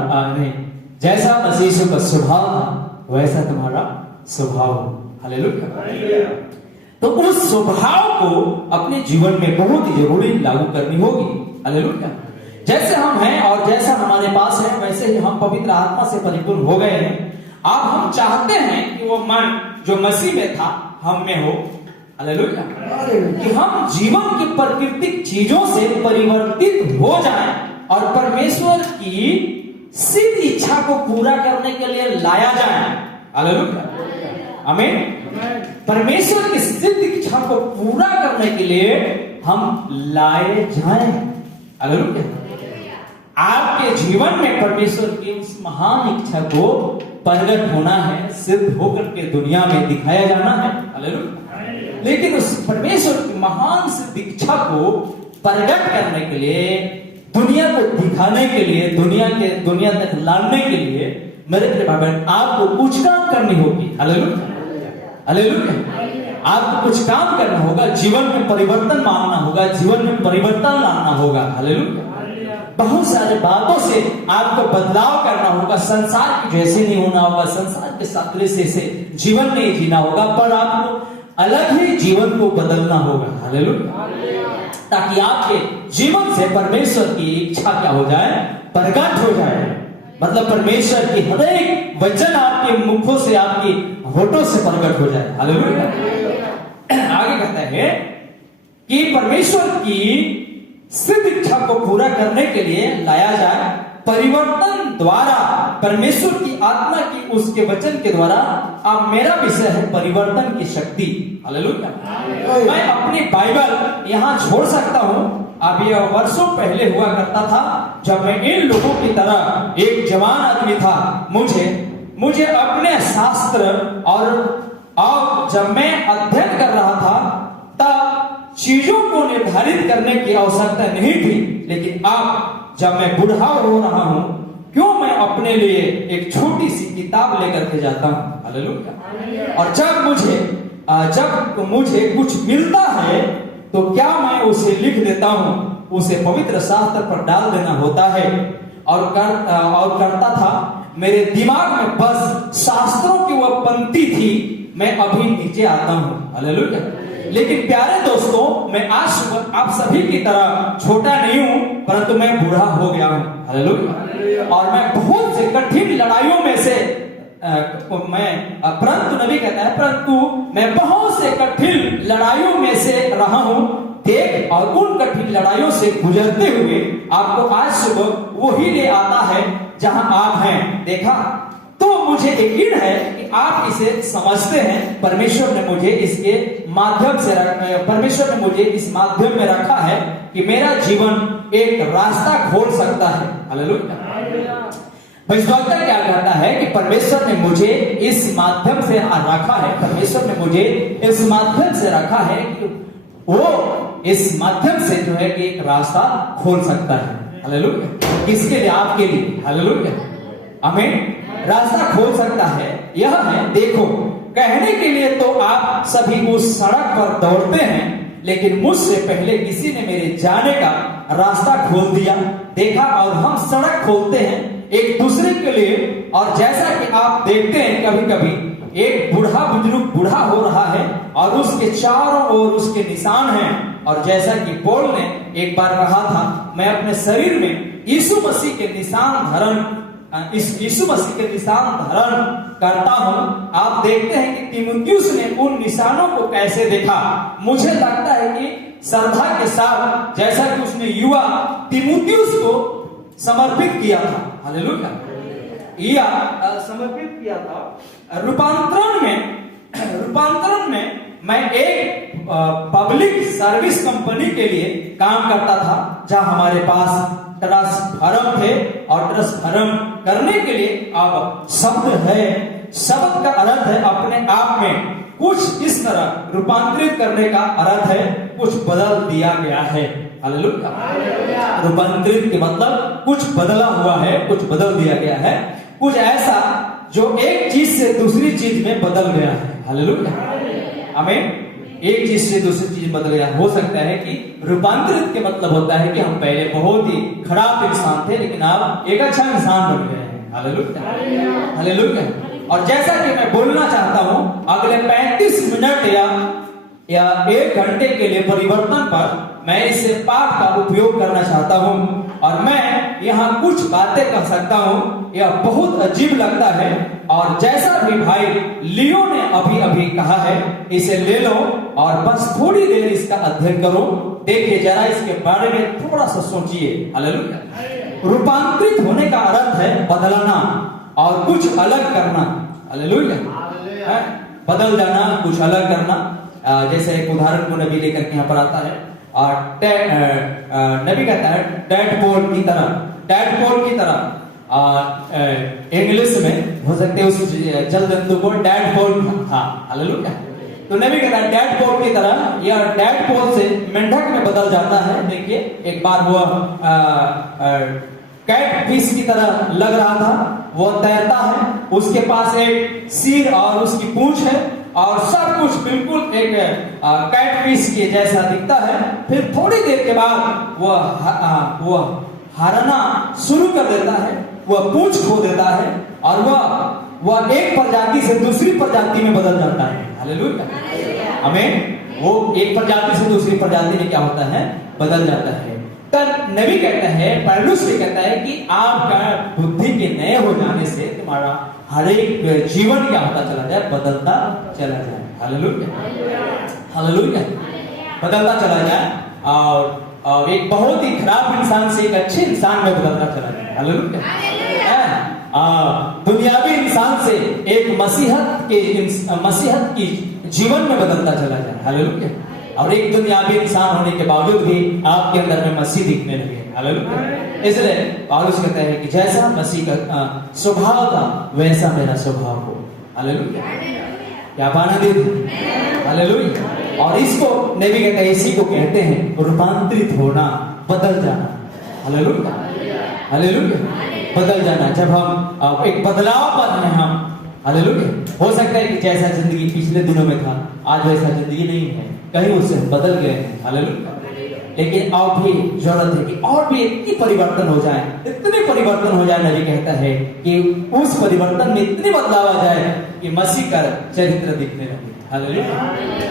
जैसा मसीह का स्वभाव था वैसा तुम्हारा स्वभाव हो। हालेलुया। तो उस स्वभाव को अपने जीवन में बहुत ही जरूरी लागू करनी होगी। हालेलुया। जैसे हम हैं और जैसा हमारे पास है वैसे ही हम पवित्र आत्मा से परिपूर्ण हो गए हैं। अब हम चाहते हैं कि वो मन जो मसीह में था हम में हो। हालेलुया। कि हम जीवन की प्राकृतिक चीजों से परिवर्तित हो जाएं और परमेश्वर की सिद्ध इच्छा को पूरा करने के लिए लाया जाए। हालेलुया। आमीन। परमेश्वर की सिद्ध इच्छा को पूरा करने के लिए हम लाए जाएं। हालेलुया। आपके जीवन में परमेश्वर की उस महान इच्छा को प्रकट होना है, सिद्ध होकर के दुनिया में दिखाया जाना है। हालेलुया। लेकिन उस परमेश्वर की महान सिद्ध इच्छा को प्रकट करने के लिए, दुनिया को दिखाने के लिए, दुनिया तक लाने के लिए मेरे प्रिय भाई बहन आपको कुछ काम करनी होगी। हालेलुया। हालेलुया। आपको कुछ काम करना होगा, जीवन में परिवर्तन मांगना होगा, जीवन में परिवर्तन लाना होगा। हालेलुया। बहुत सारे बातों से आपको बदलाव करना होगा, संसार की जैसे नहीं होना होगा, संसार के सादृश्य से जीवन नहीं जीना होगा, पर आपको अलग ही जीवन को बदलना होगा। हालेलुया। ताकि आपके जीवन से परमेश्वर की इच्छा क्या हो जाए, प्रकट हो जाए। मतलब परमेश्वर की हर एक वचन आपके मुखों से, आपकी होठों से प्रकट हो जाए। हालेलुया। आगे कहता है कि परमेश्वर की सिद्ध इच्छा को पूरा करने के लिए लाया जाए परिवर्तन द्वारा, परमेश्वर की आत्मा की उसके वचन के द्वारा। अब मेरा विषय है परिवर्तन की शक्ति। हालेलुया। मैं अपनी बाइबल यहाँ छोड़ सकता हूँ। अब यह वर्षों पहले हुआ करता था जब मैं इन लोगों की तरह एक जवान आदमी था। मुझे अपने शास्त्र और जब मैं अध्ययन कर रहा था तब चीजों को निर्धारित करने की आवश्यकता नहीं थी। लेकिन अब जब मैं बूढ़ा हो रहा हूं, क्यों मैं अपने लिए एक छोटी सी किताब लेकर के जाता हूं। हालेलुया। और जब मुझे कुछ मिलता है तो क्या मैं उसे लिख देता हूं, उसे पवित्र शास्त्र पर डाल देना होता है और करता था। मेरे दिमाग में बस शास्त्रों की वह पंक्ति थी, मैं अभी नीचे आता हूं। हालेलुया। लेकिन प्यारे दोस्तों, मैं आज सुबह आप सभी की तरह छोटा नहीं हूं, परंतु मैं बूढ़ा हो गया हूं। हालेलुया। और मैं बहुत से कठिन लड़ाइयों में से परंतु नबी कहता है, परंतु मैं बहुत से कठिन लड़ाइयों में से रहा हूं। देख, और उन कठिन लड़ाइयों से गुजरते हुए आपको आज सुबह वही ले आता है जहां आप हैं। देखा तो मुझे यकीन है कि आप इसे समझते हैं। परमेश्वर ने मुझे इसके माध्यम से परमेश्वर ने मुझे इस माध्यम में रखा है कि मेरा जीवन एक रास्ता खोल सकता है। हालेलुया। भविष्यवक्ता क्या कहता है कि परमेश्वर ने मुझे इस माध्यम से रखा है, परमेश्वर ने मुझे इस माध्यम से रखा है कि वो इस माध्यम से जो है कि एक रास्ता खोल सकता है। हालेलुया। किसके लिए? आपके लिए। हालेलुया। आमीन। रास्ता खोल सकता है। यह है, देखो, कहने के लिए तो आप सभी उस सड़क पर दौड़ते हैं, लेकिन मुझसे पहले किसी ने मेरे जाने का रास्ता खोल दिया। देखा, और हम सड़क खोलते हैं एक दूसरे के लिए। और जैसा कि आप देखते हैं कभी कभी एक बूढ़ा बुजुर्ग बूढ़ा हो रहा है और उसके चारों ओर उसके निशान हैं। और जैसा कि पौल ने एक बार कहा था, मैं अपने शरीर में यीशु मसीह के निशान धारण करता हूं। आप देखते हैं कि तीमुथियुस ने उन निशानों को कैसे देखा। मुझे लगता है कि श्रद्धा के साथ, जैसा कि उसने युवा तीमुथियुस को समर्पित किया था। हालेलुया। या समर्पित किया था। रूपांतरण में मैं एक पब्लिक सर्विस कंपनी के लिए काम करता था, जहां हमारे पास ट्रांसफार्म थे। और ट्रांसफार्म करने के लिए अब शब्द है, शब्द का अर्थ है अपने आप में कुछ इस तरह रूपांतरित करने का अर्थ है कुछ बदल दिया गया है। हालेलुया। रूपांतरित के मतलब कुछ बदला हुआ है, कुछ बदल दिया गया है, कुछ ऐसा जो एक चीज से दूसरी चीज में बदल गया है। हालेलुया। आमीन। एक चीज से दूसरी चीज बदल गया। हो सकता है कि रूपांतरित के मतलब होता है कि हम पहले बहुत ही खराब इंसान थे, लेकिन आप एक अच्छा इंसान बन गए हैं। हालेलुया। हालेलुया। और जैसा कि मैं बोलना चाहता हूं, अगले 35 मिनट या 1 घंटे के लिए परिवर्तन पर मैं इस पाठ का उपयोग करना चाहता हूं। और मैं यहाँ कुछ बातें कर सकता हूं, यह बहुत अजीब लगता है। और जैसा भी भाई लियो ने अभी कहा है, इसे ले लो और बस थोड़ी देर इसका अध्ययन करो। देखिए जरा इसके बारे में थोड़ा सा सोचिए। हालेलुया। रूपांतरित होने का अर्थ है बदलना और कुछ अलग करना। हालेलुया। बदल जाना, कुछ अलग करना। जैसे एक उदाहरण को नबी लेकर के यहाँ पर आता है, और नबी कहता है डेडपोल की तरह। इंग्लिश में हो सकते हैं उस जल जंतु को डेडपोल था। हालेलुया। तो नबी कहता है डेडपोल की तरह, या डेडपोल से मेंढक में बदल जाता है। देखिए एक बार वो कैट फिश की तरह लग रहा था, वो तैरता है, उसके पास एक सिर और उसकी पूंछ है और सब कुछ बिल्कुल एक कैट फिश के जैसा दिखता है। फिर थोड़ी देर के बाद वो हारना शुरू कर देता है, वह पूंछ खो देता है और वह एक प्रजाति से दूसरी प्रजाति में बदल जाता है। हालेलुया। आमीन। वो एक प्रजाति से दूसरी प्रजाति में क्या होता है? बदल जाता है। तब नबी कहता है, पौलुस भी कहता है कि आपका बुद्धि के नए हो जाने से तुम्हारा हर एक जीवन क्या होता चला जाए? बदलता चला जाए। हालेलुया। हालेलुया। बदलता चला जाए और एक बहुत ही खराब इंसान से एक अच्छे इंसान में बदलता चला जाए। हालेलुया। दुनियावी इंसान से एक मसीहत की जीवन में बदलता चला जाए। हालेलुया। और एक दुनियावी इंसान होने के बावजूद भी आपके अंदर में मसीह दिखने लगे। हालेलुया। इसलिए पौलुस कहता है कि जैसा मसीह का स्वभाव था वैसा मेरा स्वभाव हो। हालेलुया। क्या आनंदित है? हालेलुया। और इसको नबी कहता है, इसी को कहते हैं रूपांतरित होना, बदल जाना। हालेलुया। हालेलुया। बदल जाना। जब हम एक बदलाव पर हैं हम। हालेलुया। हो सकता है कि जैसा जिंदगी पिछले दिनों में था आज वैसा जिंदगी नहीं है, कहीं उससे बदल गए हैं। हालेलुया। लेकिन और भी जरूरत है कि और भी इतनी परिवर्तन हो जाए, इतने परिवर्तन हो जाए। नबी कहता है कि उस परिवर्तन में इतनी बदलाव आ जाए कि मसीह का चरित्र दिखने लगे। हालेलुया।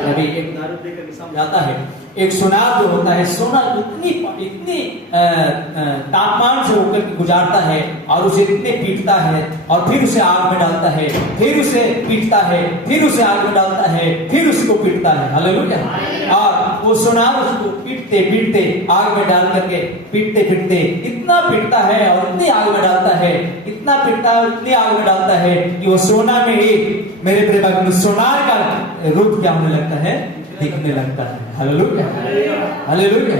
अभी एक दारू देकर के समझाता है, एक सुनार जो होता है, सोना इतनी तापमान से होकर के गुजारता है और उसे इतने पीटता है और फिर उसे आग में डालता है, फिर उसे पीटता है, फिर उसे आग में डालता है, फिर उसको पीटता है। हालेलुया। और वो सुनार उसको पीटते पीटते आग में डाल करके पीटते पीटते इतना पीटता है और इतनी आग में डालता है, इतना पीटता है और इतनी आग में डालता है कि वो सोना में ही, मेरे प्रिय भाई, सोनार का रूप क्या होने लगता है, दिखने लगता है। हालेलुया। हालेलुया।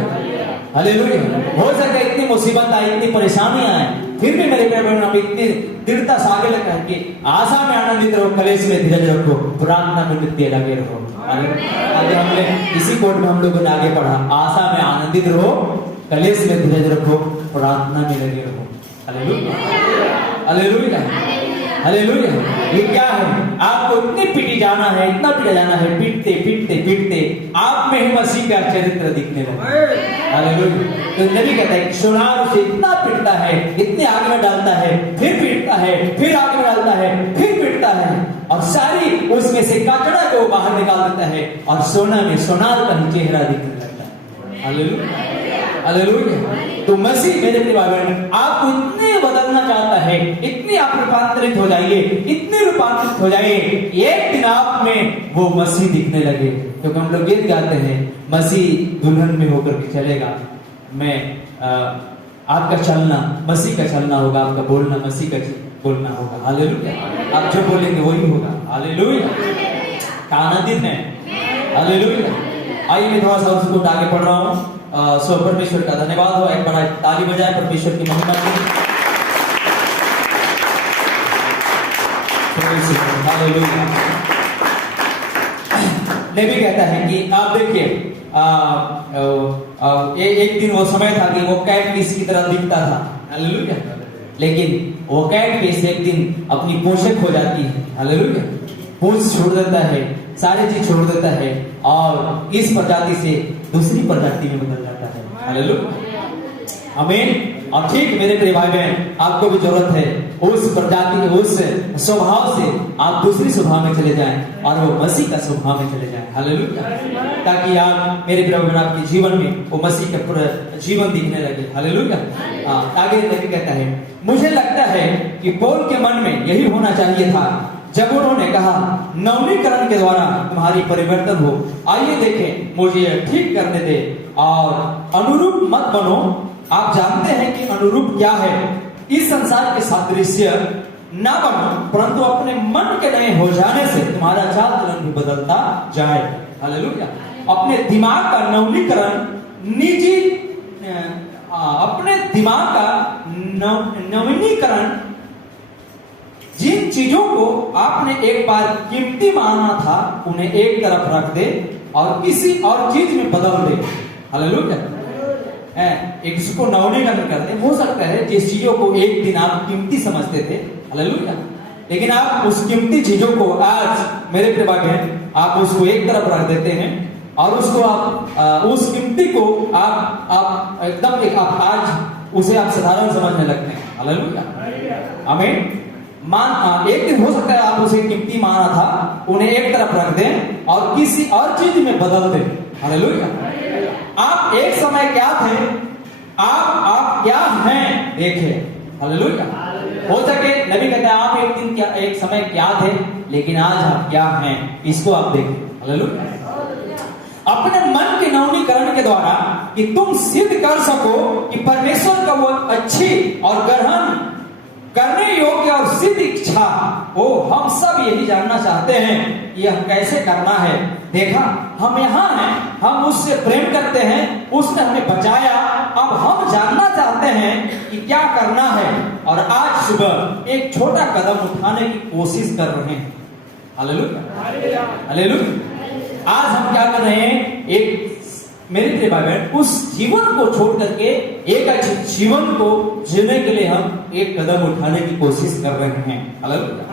हालेलुया। हो सकता है इतनी मुसीबत आई, इतनी परेशानियां आए, फिर भी मेरे प्रिय भाई इतनी दृढ़ता से आगे लगा कि आशा में आनंदित रहो, कलेश में धीरज रखो, प्रार्थना में नित्य लगे रहो। आज हमने इसी कोड में हम लोगों ने आगे पढ़ा, आशा में आनंदित रहो, कलेश में धीरज रखो, प्रार्थना में लगे रहो। हालेलुया। हालेलुया। हालेलुया। ये क्या है? आपको इतनी पीटी जाना है, इतना पीटा जाना है, पीटते पीटते पीटते आप में ही मसीह का चरित्र दिखने लगा। हालेलुया। तो नबी कहता है सुनार उसे इतना पीटता है, इतने आग में डालता है, फिर पीटता है, फिर आग में डालता है, फिर पीटता है और सारी उसमें से कचरा को बाहर निकाल देता है और सोना में सोनार का ही चेहरा दिखने लगता है। हालेलुया। हालेलुया। तो मसीह, मेरे प्रिय भाई आपको इतने बदलना चाहता है, इतनी आप रूपांतरित हो जाइए, इतने रूपांतरित हो जाइए, एक दिन आप में वो मसीह दिखने लगे। क्योंकि हम लोग गीत गाते हैं, मसीह दुल्हन में होकर के चलेगा, मैं आपका चलना मसीह का चलना होगा, आपका बोलना मसीह का बोलना होगा। हालेलुया। आप जो बोलेंगे वही होगा। हालेलुया। आनंदित है। हालेलुया। आइए मैं थोड़ा सा उसको आगे पढ़ रहा हूँ। सो परमेश्वर का धन्यवाद हो, एक बड़ा ताली बजाए परमेश्वर की महिमा के लिए। हालेलुया। नबी कहता है कि आप देखिए, एक दिन वो समय था कि वो कैट पीस की तरह दिखता था। हालेलुया। लेकिन वो कैट पीस एक दिन अपनी पूंछें खो जाती है। हालेलुया। पूंछ छोड़ देता है, सारी चीज छोड़ देता है और इस प्रजाति से दूसरी प्रजाति में बदल जाता है। हालेलुया। आमीन। और ठीक मेरे प्रिय भाई बहन, आपको भी जरूरत है उस प्रजाति, उस स्वभाव से आप दूसरी स्वभाव में चले जाएं और वो मसीह का स्वभाव में चले जाएं। हालेलुया। ताकि आप, मेरे प्रिय बहन, आपके जीवन में वो मसीह का पूरा जीवन दिखने लगे। हालेलुया। आगे नबी कहता है, मुझे लगता है कि पौल के मन में यही होना चाहिए था जब उन्होंने कहा नवीनीकरण के द्वारा तुम्हारी परिवर्तन हो। आइए देखें, मुझे ठीक करने दे और अनुरूप मत बनो। आप जानते हैं कि अनुरूप क्या है। इस संसार के सादृश्य न बनो, परंतु अपने मन के नए हो जाने से तुम्हारा चाल चलन भी बदलता जाए। हालेलुया। अपने दिमाग का नवीनीकरण, निजी अपने दिमाग का नवीनीकरण, जिन चीजों को आपने एक बार कीमती माना था उन्हें एक तरफ रख दे और किसी और चीज में बदल दे। हालेलुया। इसको नवीनीकरण कर दे। हो सकता है जिस चीजों को एक दिन आप कीमती समझते थे, हालेलुया, लेकिन आप उस कीमती चीजों को आज, मेरे प्रिय भाई आप उसको एक तरफ रख देते हैं और उसको आप उस कीमती को आप एकदम आप आज उसे आप साधारण समझने लगते हैं। हालेलुया। आमीन। एक दिन हो सकता है आप उसे कीमती माना था, उन्हें एक तरफ रख दें और किसी और चीज में बदल दें। हालेलुया। आप एक समय क्या थे, आप क्या हैं देखें। हालेलुया। हो सके नबी कहता है आप एक दिन क्या, एक समय क्या थे, लेकिन आज आप क्या हैं इसको आप देखें। हालेलुया। अपने मन के नवीनीकरण के द्वारा कि तुम सिद्ध कर सको कि परमेश्वर का वो अच्छी और ग्रहण करने योग्य और सिद्ध इच्छा, वो हम सब यही जानना चाहते हैं कि यह कैसे करना है। देखा, हम यहाँ हैं, हम उससे प्रेम करते हैं, उसने हमें बचाया, अब हम जानना चाहते हैं कि क्या करना है और आज सुबह एक छोटा कदम उठाने की कोशिश कर रहे हैं। हालेलुया। हालेलुया। आज हम क्या कर रहे हैं, एक, मेरे प्रिय भाई बहन, उस जीवन को छोड़ करके एक अच्छे जीवन को जीने के लिए हम एक कदम उठाने की कोशिश कर रहे हैं। हालेलुया।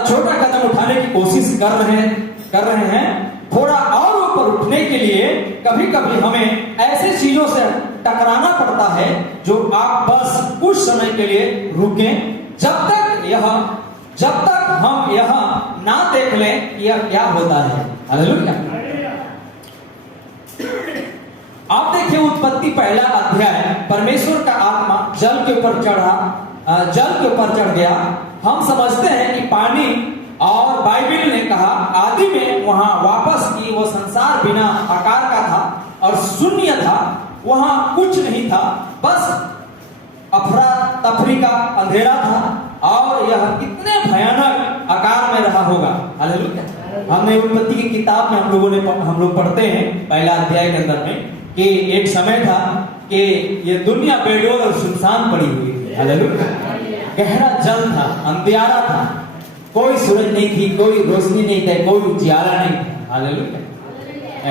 छोटा कदम उठाने की कोशिश कर रहे हैं। थोड़ा और ऊपर उठने के लिए कभी कभी हमें ऐसे चीजों से टकराना पड़ता है जो आप बस कुछ समय के लिए रुकें, जब तक यह जब तक हम यह ना देख लें यह क्या होता है। हालेलुया। आप देखिए उत्पत्ति पहला अध्याय, परमेश्वर का आत्मा जल के ऊपर चढ़ गया। हम समझते हैं कि पानी, और बाइबल ने कहा आदि में वहां वापस की वो संसार बिना आकार का था और शून्य था, वहां कुछ नहीं था, बस अफरा तफरी का अंधेरा था और यह कितने भयानक आकार में रहा होगा। हालेलुया। हमने उत्पत्ति की किताब में हम लोग पढ़ते हैं पहला अध्याय के अंदर में कि एक समय था कि ये दुनिया बेडोल और सुनसान पड़ी हुई थी। हालेलुया। गहरा जल था, अंधियारा था, कोई सूरज नहीं थी, कोई रोशनी नहीं था, कोई उजियारा नहीं था। हालेलुया।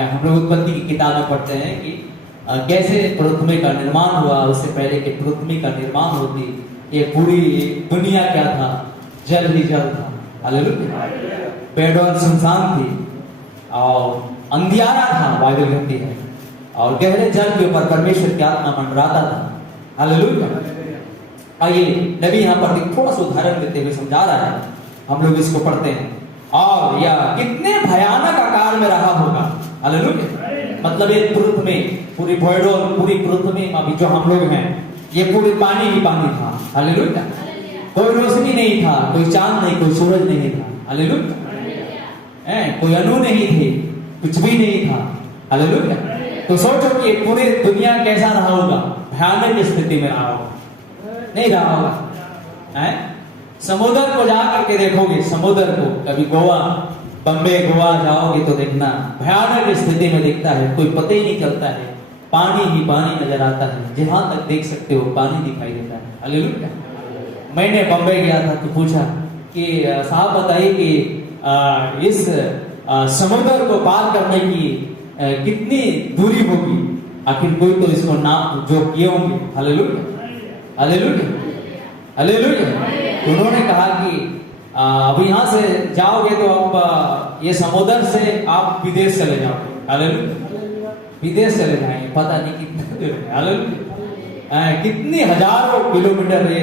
हम लोग उत्पत्ति की किताब में पढ़ते हैं कि कैसे पृथ्वी का निर्माण हुआ, उससे पहले कि पृथ्वी का निर्माण होती ये पूरी दुनिया क्या था, जल ही जल था। हालेलुया। बेडोल सुनसान थी और अंधियारा था, बाइबल कहती है, और गहरे जल के ऊपर परमेश्वर की आत्मा मंडराता था। हालेलुया। आइए नबी यहाँ पर थोड़ा सा उदाहरण देते हुए समझा रहा है, हम लोग इसको पढ़ते हैं। और यह कितने भयानक आकार में रहा होगा। हालेलुया। मतलब एक पृथ्वी, पूरी भोइडोल, पूरी पृथ्वी अभी जो हम लोग हैं, ये पूरी पानी ही पानी था। हालेलुया। कोई रोशनी नहीं था, कोई चांद नहीं, कोई सूरज नहीं था। हालेलुया। कोई अणु नहीं थे, कुछ भी नहीं था। हालेलुया। तो सोचो कि पूरी दुनिया कैसा रहा होगा, भयानक स्थिति में रहा होगा, नहीं रहा होगा। समुद्र को जाकर के देखोगे, समुद्र को कभी गोवा, बम्बे गोवा जाओगे तो देखना भयानक स्थिति में दिखता है, कोई पता ही नहीं चलता है, पानी ही पानी नजर आता है, जहां तक देख सकते हो पानी दिखाई देता है। हालेलुया। मैंने बम्बे गया था तो पूछा कि साहब बताइए कि इस समुद्र को पार करने की कितनी दूरी होगी, आखिर कोई तो इसको नाप जो किए होंगे। हालेलुया। हालेलुया। हालेलुया। उन्होंने कहा कि अब यहाँ से जाओगे तो अब ये समुद्र से आप विदेश चले जाओगे। हालेलुया। विदेश चले जाएंगे, पता नहीं कितना दूर है। हालेलुया। कितनी हजारों किलोमीटर ये,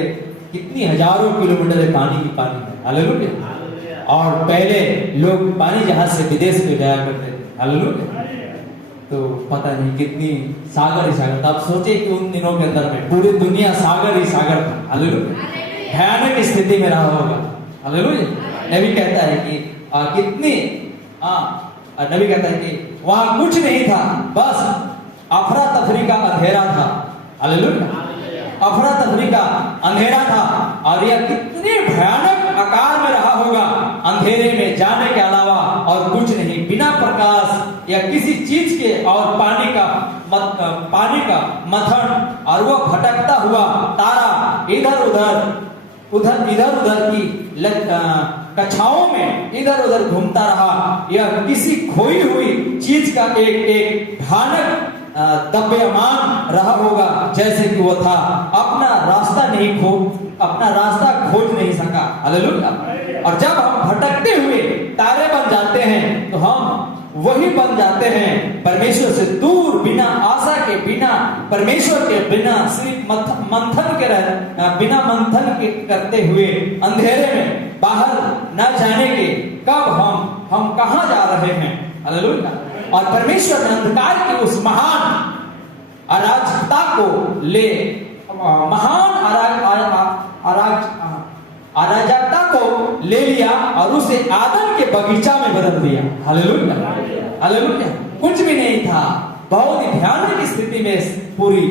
कितनी हजारों किलोमीटर ये पानी ही पानी है। हालेलुया। और पहले लोग पानी जहाज से विदेश में जाया करते थे। हालेलुया। तो पता नहीं कितनी सागर ही सागर था। आप सोचे कि उन दिनों के अंदर में पूरी दुनिया सागर ही सागर था। हालेलुया। भयानक स्थिति में रहा होगा। हालेलुया। नबी कहता है कि कितनी नबी कहता है कि वहां कुछ नहीं था, बस अफरा तफरी का अंधेरा था। हालेलुया। अफरा तफरी का अंधेरा था और यह कितने भयानक आकार में रहा होगा, अंधेरे में जाने के अलावा और कुछ नहीं, बिना प्रकाश या किसी चीज के, और पानी का मथन, और वो भटकता हुआ तारा इधर उधर की कक्षाओं में इधर उधर घूमता रहा। यह किसी खोई हुई चीज का एक भयानक दब्यमान रहा होगा, जैसे कि वो था, अपना रास्ता खोज नहीं सका। हालेलुया। और जब हम भटकते हुए तारे बन जाते हैं तो हम वही बन जाते हैं, परमेश्वर से दूर, बिना आशा के, बिना परमेश्वर के, बिना सिर्फ बिना मंथन के करते हुए अंधेरे में बाहर न जाने के, कब हम कहां जा रहे हैं। हालेलुया। और परमेश्वर ने अंधकार की उस महान अराजकता को अराजकता को ले लिया और उसे आदम के बगीचा में बदल दिया। हालेलुया। हालेलुया। कुछ भी नहीं था, बहुत ही भयानक स्थिति में पूरी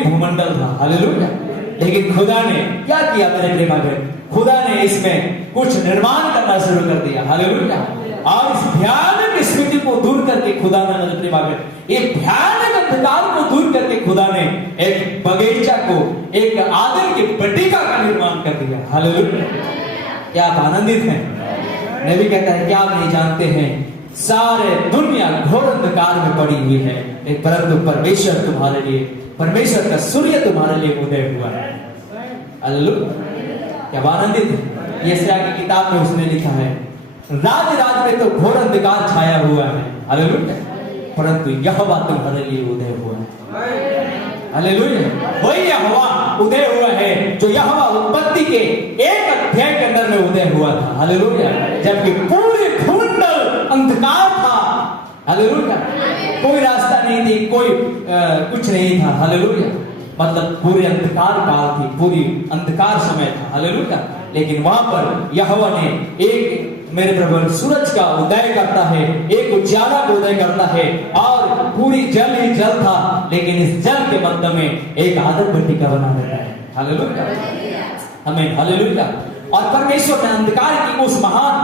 भूमंडल था। हालेलुया। लेकिन खुदा ने क्या किया मेरे प्रेमा बहन, खुदा ने इसमें कुछ निर्माण करना शुरू कर दिया। हालेलुया। और इस भयानक स्थिति को दूर करके खुदा ने मेरे प्रेमा बहन, एक भयानक अंधकार को दूर करके खुदा ने एक बगीचा को, एक आदम की बटिका का निर्माण कर दिया। हालेलुया। क्या आप आनंदित हैं? नबी कहता है क्या आप नहीं जानते हैं, सारे दुनिया घोर अंधकार में पड़ी हुई है, एक परंतु परमेश्वर तुम्हारे लिए, परमेश्वर का सूर्य तुम्हारे लिए उदय हुआ है। हालेलुया। क्या आनंदित है? यशायाह की किताब में उसने लिखा है, राज में तो घोर अंधकार छाया हुआ है। हालेलुया। परंतु यहोवा तुम्हारे लिए उदय हुआ है। हालेलुया। वही यहोवा उदय हुआ है जो यहोवा उत्पत्ति के 1 अध्याय के अंदर में उदय हुआ था। हालेलुया। जबकि पूरे भूमंडल अंधकार था। हालेलुया। कोई रास्ता नहीं थी, कोई कुछ नहीं था। हालेलुया। मतलब पूरे अंधकार काल थी, पूरी अंधकार समय था। हालेलुया। लेकिन वहां पर यहोवा ने एक मेरे प्रभु सूरज का उदय करता है, एक उजाला का उदय करता है और पूरी जल ही जल था, लेकिन इस जल के मध्य में एक आदम मिट्टी का बना देता है। हालेलुया। हमें हालेलुया। और परमेश्वर ने अंधकार की उस महान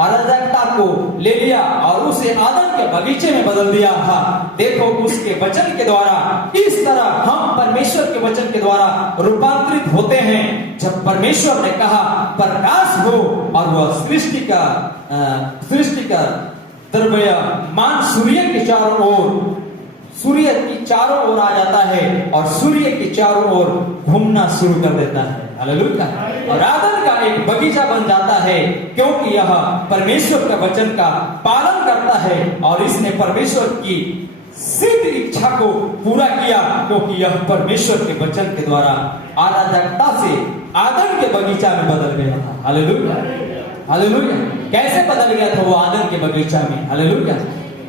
अराजकता को ले लिया और उसे आदम के बगीचे में बदल दिया था। देखो उसके वचन के द्वारा इस तरह हम परमेश्वर के वचन के द्वारा रूपांतरित होते हैं। जब परमेश्वर ने कहा प्रकाश हो और वह सृष्टि का द्रव्यमान सूर्य के चारों ओर, सूर्य की चारों ओर आ जाता है और सूर्य की चारों ओर घूमना शुरू कर देता है। हालेलुया। और आदम का एक बगीचा बन जाता है क्योंकि यह परमेश्वर के वचन का पालन करता है और इसने परमेश्वर की सिद्ध इच्छा को पूरा किया, क्योंकि यह परमेश्वर के वचन के द्वारा अराजकता से आदम के बगीचा में बदल गया था। हालेलुया। हालेलुया। कैसे बदल गया था वो आदम के बगीचा में? हालेलुया।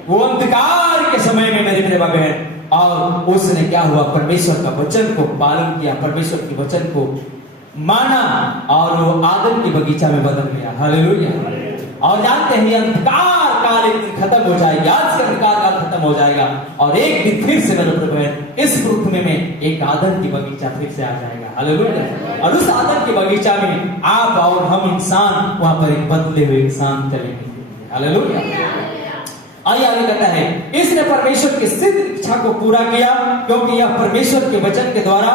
वो अंधकार के समय में मेरे प्रिय बहन, और उसने क्या हुआ, परमेश्वर का वचन को पालन किया, परमेश्वर के वचन को माना और वो आदम के बगीचा में बदल गया। हालेलुया। और जानते हैं ये अंधकार काल एक दिन खत्म हो जाएगा, आज का अंधकार काल खत्म हो जाएगा और एक दिन फिर से मेरे प्रभु इस पृथ्वी में एक आदम की बगीचा फिर से आ जाएगा। हालेलुया। और उस आदम के बगीचा में आप और हम इंसान वहां पर एक बदले हुए इंसान चलेंगे। हालेलुया। आइए आगे कहता है इसने परमेश्वर की सिद्ध इच्छा को पूरा किया, क्योंकि यह परमेश्वर के वचन के द्वारा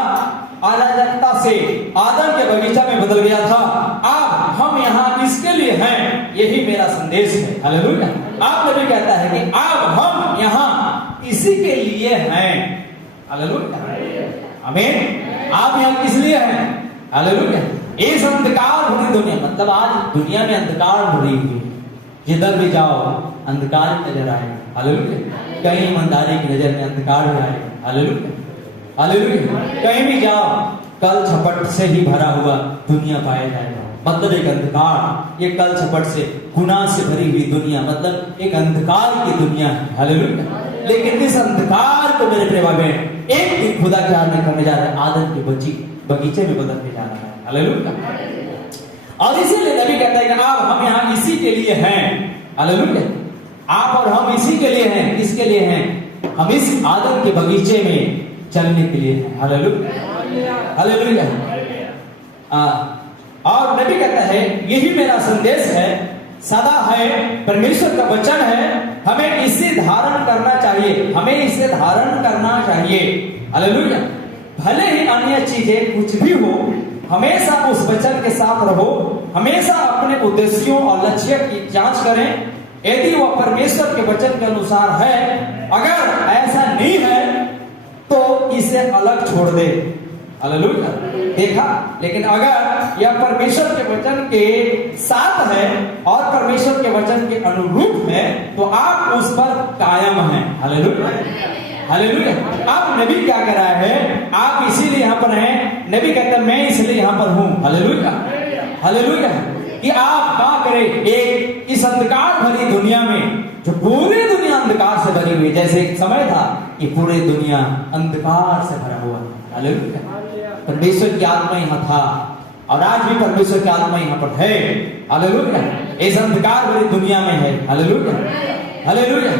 अराजकता से आदम के बगीचा में बदल गया था। अब हम यहाँ इसके लिए हैं, यही मेरा संदेश है। हालेलुया। आप नबी कहता है कि अब हम यहाँ इसी के लिए हैं। हालेलुया। आमीन। आप यहाँ किस लिए हैं? हालेलुया। इस अंधकार भरी दुनिया, मतलब आज दुनिया में अंधकार भरी हुई, जिधर भी जाओ अंधकार नजर आएगा। हालेलुया। कहीं ईमानदारी की नजर में अंधकार भी आएगा। हालेलुया। हालेलुया। कहीं भी जाओ कल छपट से ही भरा हुआ दुनिया पाया जाएगा। मतलब एक अंधकार, ये कल छपट से, गुनाह से भरी हुई दुनिया, मतलब एक अंधकार की दुनिया है। हालेलुया। लेकिन इस अंधकार को मेरे प्रेमा में एक दिन खुदा क्या करने जा रहा है, आदम के बगीचे में बदलने जा रहा है। हालेलुया। और इसीलिए नबी कहता है कि आप हम यहाँ इसी के लिए हैं। हालेलुया। आप और हम इसी के लिए हैं। किसके लिए हैं? हम इस आदम के बगीचे में चलने के लिए हैं। हालेलुया। हालेलुया। और नबी कहता है यही मेरा संदेश है, सदा है, परमेश्वर का वचन है, हमें इसे धारण करना चाहिए, हमें इसे धारण करना चाहिए। हालेलुया। भले ही अन्य चीजें कुछ भी हो, हमेशा उस वचन के साथ रहो, हमेशा अपने उद्देश्यों और लक्ष्य की जांच करें। यदि वह परमेश्वर के वचन के अनुसार है, अगर ऐसा नहीं है तो इसे अलग छोड़ दे। हालेलुया। देखा, लेकिन अगर यह परमेश्वर के वचन के साथ है और परमेश्वर के वचन के अनुरूप है तो आप उस पर कायम हैं। हालेलुया। हालेलुया। आप नबी क्या कह रहा है, आप इसीलिए यहाँ पर हैं। नबी कहता है मैं इसलिए यहाँ पर हूँ। हालेलुया। हालेलुया। कि आप क्या करें, एक इस अंधकार भरी दुनिया में, जो पूरी दुनिया अंधकार से भरी हुई, जैसे एक समय था कि पूरी दुनिया अंधकार से भरा हुआ। हालेलुया। परमेश्वर की आत्मा यहाँ था और आज भी परमेश्वर की आत्मा यहाँ पर है। हालेलुया। इस अंधकार भरी दुनिया में है। हालेलुया। हालेलुया।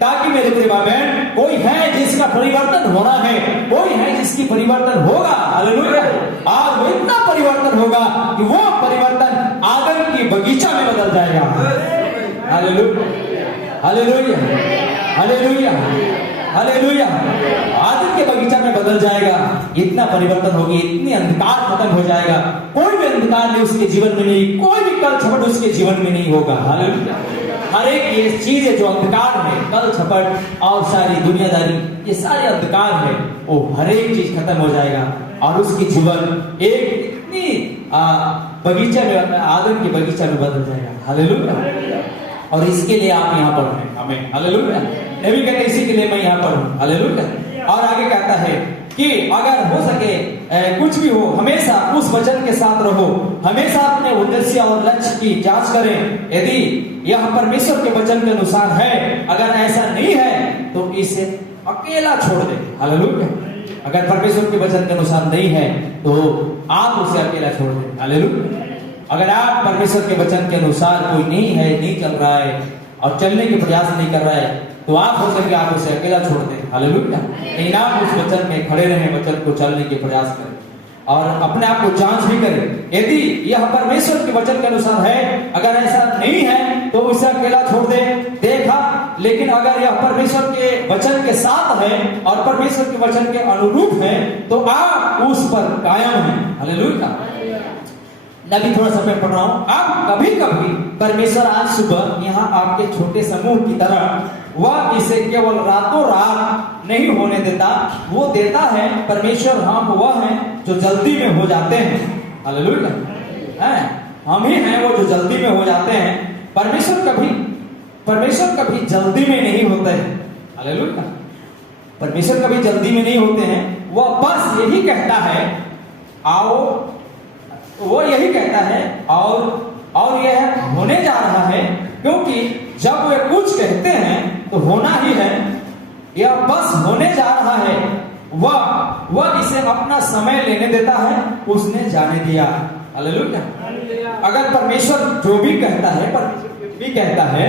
ताकि मेरे प्रिय बहन, कोई है जिसका परिवर्तन होना है, कोई है जिसकी परिवर्तन होगा। हालेलुया। आज वो इतना परिवर्तन होगा कि वो परिवर्तन आदम की बगीचा में बदल जाएगा। हालेलुया। हालेलुया। हालेलुया। हालेलुया। आदम के बगीचा में बदल जाएगा। इतना परिवर्तन होगी, इतनी अंधकार खत्म हो जाएगा, कोई भी अंधकार नहीं उसके जीवन में नहीं, कोई भी कल छपट उसके जीवन में नहीं होगा। हालेलुया। हर एक ये चीज है जो अंधकार है, कल छपट और सारी दुनियादारी, ये सारे अंधकार है, वो हर एक चीज खत्म हो जाएगा और उसकी जीवन एक इतनी बगीचा में, आदम के बगीचा में बदल जाएगा। हालेलुया। और इसके लिए आप यहाँ पर हैं। हमें हालेलुया। नबी कहते इसी के लिए मैं यहाँ पर हूँ। हालेलुया। और आगे कहता है कि अगर हो सके कुछ भी हो, हमेशा उस वचन के साथ रहो, हमेशा अपने उद्देश्य और लक्ष्य की जांच करें। यदि यह परमेश्वर के वचन के अनुसार है, अगर ऐसा नहीं है तो इसे अकेला छोड़ दे। हालेलुया। अगर परमेश्वर के वचन के अनुसार नहीं है तो आप उसे अकेला छोड़ दें। हालेलुया। अगर आप परमेश्वर के वचन के अनुसार कोई नहीं है, नहीं चल रहा है और चलने के प्रयास नहीं कर रहा है, तो आप हो सके आप उसे अकेला छोड़ दें। हालेलुया। लेकिन आप उस वचन में खड़े रहें, वचन को चलने के प्रयास करें और अपने आप को जांच भी करें। यदि यह परमेश्वर के वचन के अनुसार है, अगर ऐसा नहीं है तो उसे अकेला छोड़ दे। देखा, लेकिन अगर यह परमेश्वर के वचन के साथ है और परमेश्वर के वचन के अनुरूप है तो आप उस पर कायम हैं। हालेलुया। नबी थोड़ा सा मैं पढ़ रहा हूं। अब कभी कभी परमेश्वर आज सुबह यहाँ आपके छोटे समूह की तरह वह इसे केवल रातों रात नहीं होने देता, वो देता है। परमेश्वर हम वह हैं जो जल्दी में हो जाते हैं। हालेलुया। हम ही हैं वो जो जल्दी में हो जाते हैं। परमेश्वर कभी जल्दी में नहीं होते हैं। हालेलुया। परमेश्वर कभी जल्दी में नहीं होते हैं। वह बस यही कहता है आओ, वो यही कहता है और यह होने जा रहा है, क्योंकि जब वे कुछ कहते हैं तो होना ही है। यह बस होने जा रहा है। वह इसे अपना समय लेने देता है, उसने जाने दिया। हालेलुया। अगर परमेश्वर जो भी कहता है,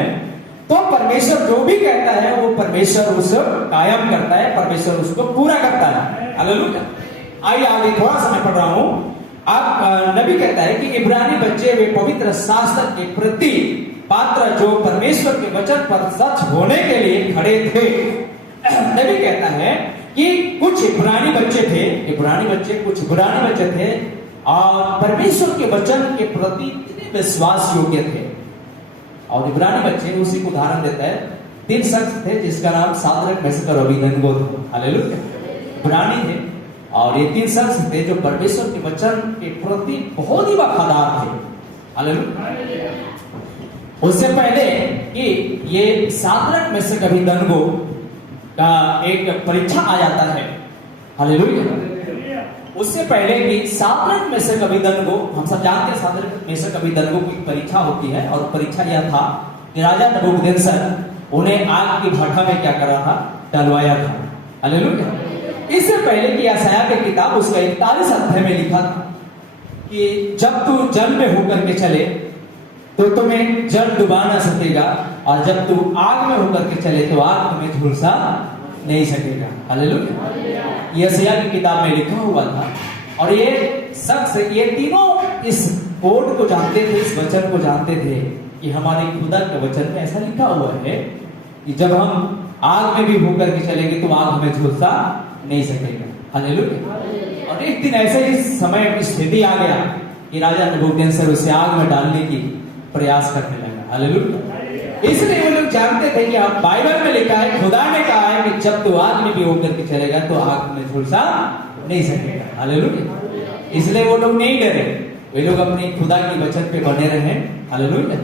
तो परमेश्वर जो भी कहता है वो परमेश्वर उसे कायम करता है, परमेश्वर उसको पूरा करता है। हालेलुया। आइए आगे थोड़ा सा मैं पढ़ रहा हूं। आप नबी कहता है कि इब्रानी बच्चे वे पवित्र शास्त्र के प्रति पात्र जो परमेश्वर के वचन पर सच होने के लिए खड़े थे। नबी कहता है कि कुछ इब्रानी बच्चे थे और परमेश्वर के वचन के प्रति इतने विश्वास योग्य थे। और इब्रानी बच्चे उसी को उदाहरण देता है। 3 शख्स थे जिसका नाम सादरक, मेशक और अबेदनगो था। हालेलुया। इब्रानी थे और ये 3 शख्स थे जो परमेश्वर के वचन के प्रति बहुत ही वफादार थे। हालेलुया। उससे पहले कि ये सादरक, मेशक, अबेदनगो का एक परीक्षा आ जाता है। हालेलुया। उससे पहले कि सादरक, मेशक, अबेदनगो, हम सब जानते हैं सादरक, मेशक, अबेदनगो की परीक्षा होती है और परीक्षा यह था कि राजा नबूकदनेस्सर उन्हें आग की भाटा में क्या करा था, डलवाया था। हालेलुया। इससे पहले कि यशायाह की किताब उसका 41 अध्याय में लिखा था कि जब तू जल में होकर के चले तो तुम्हें जल डुबा ना सकेगा, और जब तू आग में होकर के चले तो आग तुम्हें झुलसा नहीं सकेगा। हालेलुया। यशायाह की किताब में लिखा हुआ था। और ये तीनों इस कोड को जानते थे, इस वचन को जानते थे कि हमारे खुदा के वचन में ऐसा लिखा हुआ है कि जब हम आग में भी होकर के चलेंगे तो आग हमें झुलसा नहीं सकेगा। हालेलुया। और एक दिन ऐसे ही समय स्थिति आ गया कि राजा नबूकदनेस्सर उसे आग में डालने की प्रयास करने लगा। हालेलुया। इसलिए वो लोग जानते थे कि बाइबल में लिखा है, खुदा ने कहा है कि जब तू आग में भी होकर के चलेगा तो आग में झुलसा नहीं सकेगा। हालेलुया। इसलिए वो लोग नहीं डरे, वे लोग अपने खुदा के वचन पे बने रहे। हालेलुया।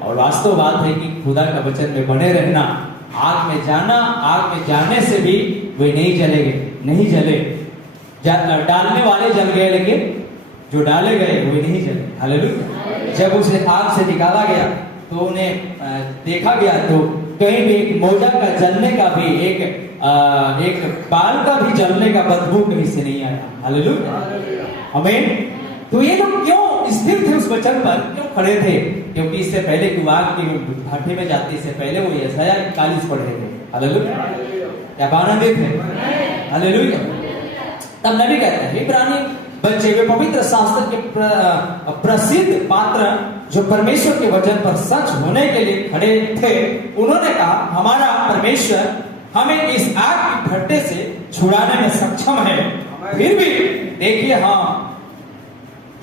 और वास्तव बात है कि खुदा का वचन में बने रहना, आग में जाना, आग में जाने से भी वे नहीं जले। डालने वाले जल गए, लेकिन जो डाले गए वे नहीं जले। हालेलुया। जब उसे आग से निकाला गया तो उन्हें देखा गया तो कहीं भी एक मोजा का जलने का भी, एक बाल का भी जलने का बदबू कहीं से नहीं आया। हालेलुया। आमीन। तो ये लोग क्यों स्थिर थे उस वचन पर, क्यों खड़े थे? क्योंकि इससे पहले कि आग की भाटे में जाते इससे पहले वो यशायाह 41 पढ़े थे। हालेलुया। क्या आनंदित है? हालेलुया। तब नबी कहते हैं इब्रानी बच्चे वे पवित्र शास्त्र के प्रसिद्ध पात्र जो परमेश्वर के वचन पर सच होने के लिए खड़े थे, उन्होंने कहा हमारा परमेश्वर हमें इस आग की भट्टे से छुड़ाने में सक्षम है। फिर भी देखिए हम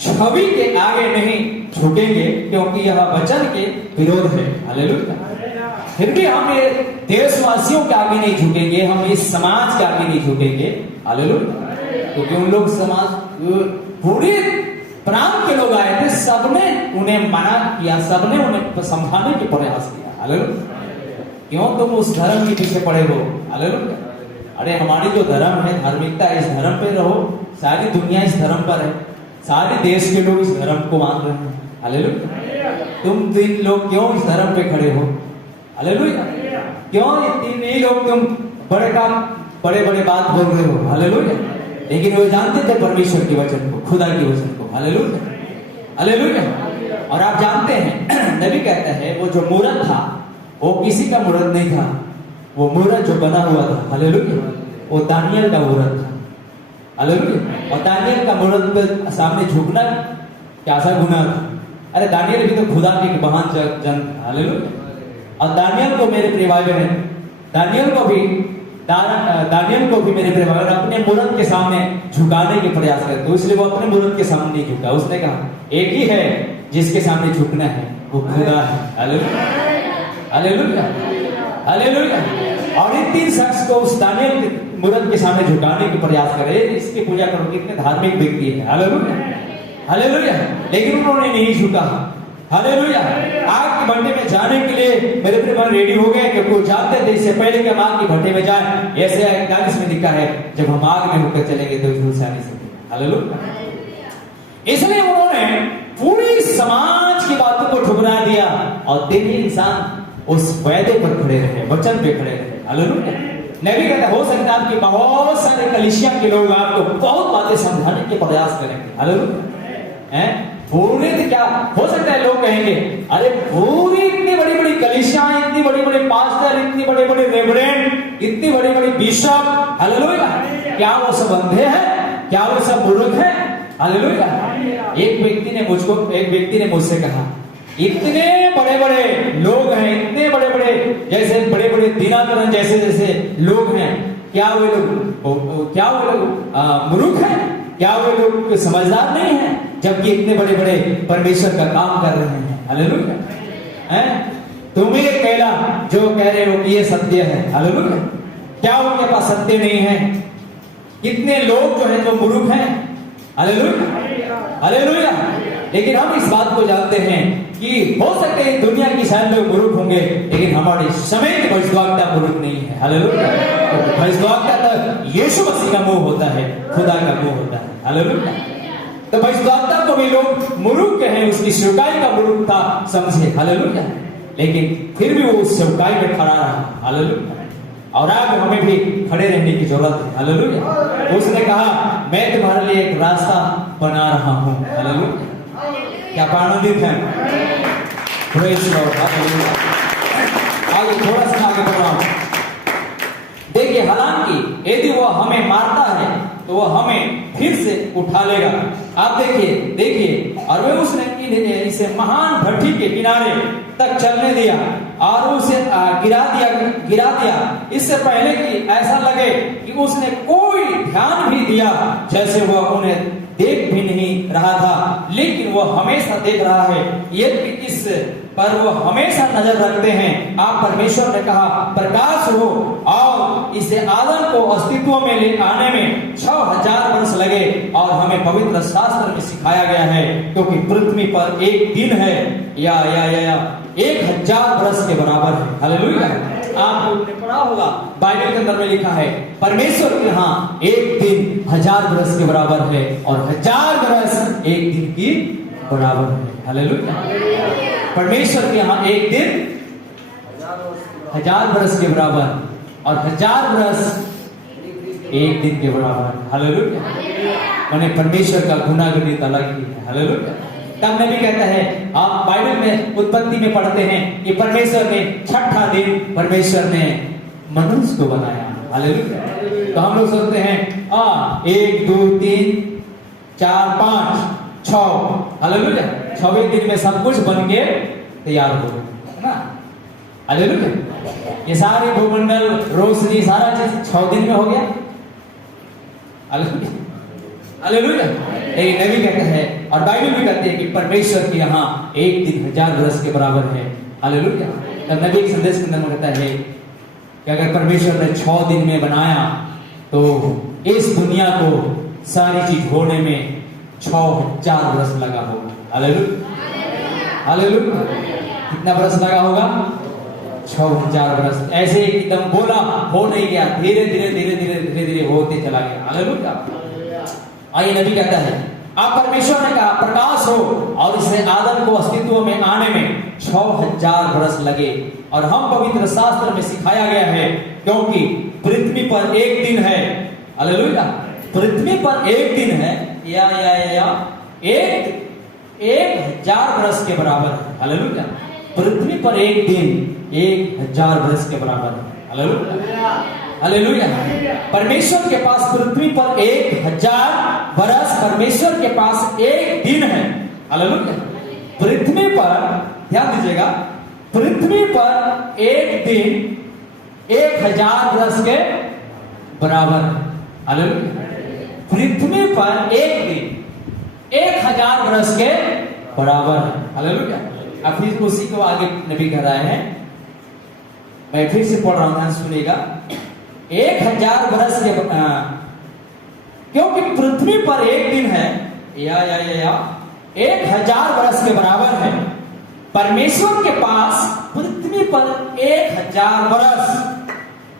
छवि के आगे नहीं झुकेंगे क्योंकि यह वचन के विरोध है। हालेलुया। फिर भी हम ये देशवासियों के आगे नहीं झुकेंगे, हम इस समाज के आगे नहीं झुकेंगे। हालेलुया। क्योंकि उन लोग समाज पूरे प्रांत के लोग आए थे, सबने उन्हें मना किया, सबने उन्हें समझाने की प्रयास किया। हालेलुया। क्यों तुम उस धर्म के पीछे पड़े हो? हालेलुया। अरे हमारी जो धर्म है, धार्मिकता है, इस धर्म पे रहो। सारी दुनिया इस धर्म पर है, सारे देश के लोग इस धर्म को मान रहे हैं। हालेलुया। तुम 3 लोग क्यों इस धर्म पे खड़े हो? हालेलुया। क्यों ये 3 ही लोग तुम बड़े बड़े बात बोल रहे हो? हालेलुया। लेकिन वो जानते थे परमेश्वर के वचन को, खुदा के वचन को। Hallelujah, hallelujah. और आप जानते हैं नबी कहता है वो जो मूरत था वो किसी का मूरत नहीं था, वो मूरत जो बना हुआ था, हालेलुया, वो दानियल का मूरत था। हालेलुया। और दानियल का मूरत के सामने झुकना क्या सा गुनाह था? अरे दानियल भी तो खुदा के महान जन था। हालेलुया। और दानियल को मेरे प्रिय भाई बहन, दानियल को भी मेरे प्रिय भाई अपने मूरत के सामने झुकाने के प्रयास करते, तो इसलिए वो अपने मूरत के सामने नहीं झुका। उसने कहा एक ही है जिसके सामने झुकना है, वो खुदा है। Hallelujah, hallelujah, hallelujah. और इन 3 शख्स को उस दानियल के मूरत के सामने झुकाने के प्रयास करे, इसकी पूजा करो, कितने धार्मिक व्यक्ति है। Hallelujah, hallelujah. लेकिन उन्होंने नहीं झुका। हालेलुया। आग के भट्टे में जाने के लिए मेरे प्रिय रेडी हो गए, क्योंकि वो जानते थे इससे पहले कि हम आग के भट्टे में जाएं। ऐसे 41 में लिखा है जब हम आग में होकर चलेंगे तो झूठ से आने सकते। हालेलुया। इसलिए उन्होंने पूरी समाज की बातों को ठुकरा दिया और देखिए इंसान उस वायदे पर खड़े रहे, वचन पे खड़े रहे। हालेलुया। नबी कहता हो सकता है आपके बहुत सारे कलीसिया के लोग आपको बहुत बातें समझाने के प्रयास करेंगे। हालेलुया। पूरी क्या हो सकता है, लोग कहेंगे अरे पूरी इतनी बड़ी बड़ी कलीसिया, इतनी बड़ी बड़ी पास्टर, इतनी बड़े बड़े रेवरेंड, इतनी बड़ी बड़ी बिशप, हालेलुया, क्या वो सब अंधे हैं? क्या वो सब मूर्ख हैं? हालेलुया। एक व्यक्ति ने मुझसे कहा इतने बड़े बड़े लोग हैं, इतने बड़े बड़े जैसे बड़े बड़े दीनाकरण जैसे लोग हैं, क्या वो लोग मूर्ख हैं? क्या वो लोग समझदार नहीं है जबकि इतने बड़े बड़े परमेश्वर का काम कर रहे हैं? हालेलुया। तुम्हें कहला जो कह रहे हो कि ये सत्य है। हालेलुया। क्या उनके पास सत्य नहीं है? कितने लोग जो है जो मूर्ख हैं। Hallelujah, hallelujah. लेकिन हम इस बात को जानते हैं कि हो सकते हैं दुनिया की शायद लोग मूर्ख होंगे, लेकिन हमारे समय की भविष्यवक्ता मूर्ख नहीं है। हालेलुया। भविष्यवक्ता तो यीशु मसीह का मुंह होता है, खुदा का मुंह होता है। हालेलुया। तो भविष्यवक्ता को भी लोग मूर्ख हैं, उसकी सेवकाई का मूर्ख था समझे। हालेलुया। लेकिन फिर भी वो उस सेवकाई में खड़ा रहा। हालेलुया। और आज हमें भी खड़े रहने की जरूरत है। हालेलुया। उसने कहा मैं तुम्हारे लिए एक रास्ता बना रहा हूं। हालेलुया। क्या आनंदित है? Praise Lord. हालेलुया। आगे थोड़ा सा आगे बढ़ रहा हूं। देखिए हालांकि यदि वो हमें मारता है तो वो हमें फिर से उठा लेगा। आप देखिए और वे उसने इसे महान भट्टी के किनारे तक चलने दिया और उसे गिरा दिया इससे पहले कि ऐसा लगे कि उसने कोई ध्यान भी दिया, जैसे वह उन्हें देख भी नहीं रहा था, लेकिन वह हमेशा देख रहा है। यदि इस पर वो हमेशा नजर रखते हैं। आप परमेश्वर ने कहा प्रकाश हो और इसे आदम को अस्तित्व में ले आने में 6000 वर्ष लगे और हमें पवित्र शास्त्र में सिखाया गया है, क्योंकि पृथ्वी पर एक दिन है या 1000 वर्ष के बराबर है। हालेलुया। आपने पढ़ा होगा बाइबल के अंदर में लिखा है परमेश्वर के यहाँ एक दिन 1000 वर्ष के बराबर है और 1000 वर्ष एक दिन की बराबर है। हालेलुया। परमेश्वर के यहाँ एक दिन 1000 वर्ष के बराबर और 1000 वर्ष एक दिन के बराबर। हालेलुया। माने परमेश्वर का गुनागणित अलग ही है। हालेलुया। तब नबी कहता है, आप बाइबल में उत्पत्ति में पढ़ते हैं कि परमेश्वर ने 6ठा दिन परमेश्वर ने मनुष्य को बनाया। हालेलुया। तो हम लोग सोचते हैं 1 2 3 4 5 6। हालेलुया। 6वें दिन में सब कुछ बन के तैयार हो गया, है ना? हालेलुया। ये सारे भूमंडल, रोशनी, सारा चीज 6 दिन में हो गया। हालेलुया। हालेलुया। लेकिन नबी कहता है और बाइबल भी कहते हैं कि परमेश्वर के यहाँ एक दिन 1000 वर्ष के बराबर है। हालेलुया। तब नबी के संदेश के अंदर कहता है कि अगर परमेश्वर ने 6 दिन में बनाया तो इस दुनिया को सारी चीज होने में 6000 वर्ष लगा होगा। हालेलुया। हालेलुया। कितना वर्ष लगा होगा? 6,000 वर्ष ऐसे एकदम बोला हो नहीं गया, धीरे धीरे धीरे धीरे धीरे धीरे होते चला गया। हालेलुया। आइए नबी कहता है आप परमेश्वर ने कहा प्रकाश हो, और इससे आदम को अस्तित्व में आने में 6,000 वर्ष लगे। और हम पवित्र शास्त्र में सिखाया गया है क्योंकि पृथ्वी पर एक दिन है। हालेलुया। पृथ्वी पर एक दिन है या 1,000 वर्ष के बराबर है। हालेलुया। पृथ्वी पर एक दिन 1,000 वर्ष के बराबर है। हालेलुया। हालेलुया। परमेश्वर के पास पृथ्वी पर 1,000 वर्ष, परमेश्वर के पास एक दिन है। हालेलुया। पृथ्वी पर ध्यान दीजिएगा, पृथ्वी पर एक दिन 1,000 वर्ष के बराबर है। हालेलुया। पृथ्वी पर एक दिन 1,000 वर्ष के बराबर है। हालेलुया। अब फिर उसी को आगे नबी कह रहे हैं, मैं फिर से पढ़ रहा हूं, सुनिएगा। 1,000 वर्ष के क्योंकि पृथ्वी पर एक दिन है या 1,000 वर्ष के बराबर है। परमेश्वर के पास पृथ्वी पर 1,000 वर्ष,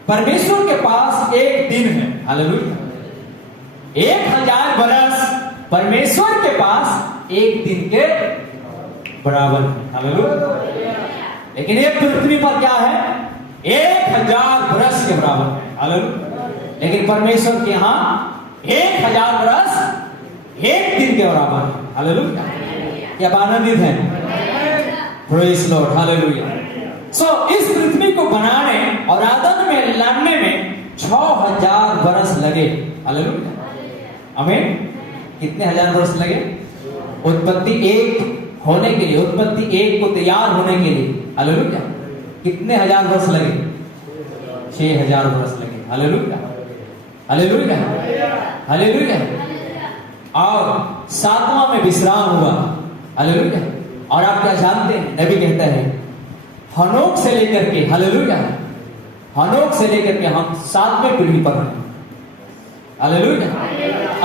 परमेश्वर के पास एक दिन है। हालेलुया। 1,000 वर्ष परमेश्वर के पास एक दिन के बराबर है। हालेलुया। लेकिन ये पृथ्वी पर क्या है? 1,000 वर्ष के बराबर है। हालेलुया। लेकिन परमेश्वर के यहां 1,000 वर्ष एक दिन के बराबर है। हालेलुया। क्या आनंदित है? Praise Lord. हालेलुया। सो इस पृथ्वी को बनाने और आदम में लाने में 6,000 वर्ष लगे। हालेलुया। आमीन। कितने हजार वर्ष लगे? उत्पत्ति 1 होने के लिए, उत्पत्ति 1 को तैयार होने के लिए। हालेलुया। कितने हजार वर्ष लगे? 6,000 वर्ष लगे। हालेलुया। हालेलुया। हालेलुया। और 7वां में विश्राम हुआ। हालेलुया। और आप क्या जानते हैं? नबी कहता है हनोक से लेकर के, हालेलुया, हनोक से लेकर के हम 7वें पीढ़ी पर हैं। हालेलुया।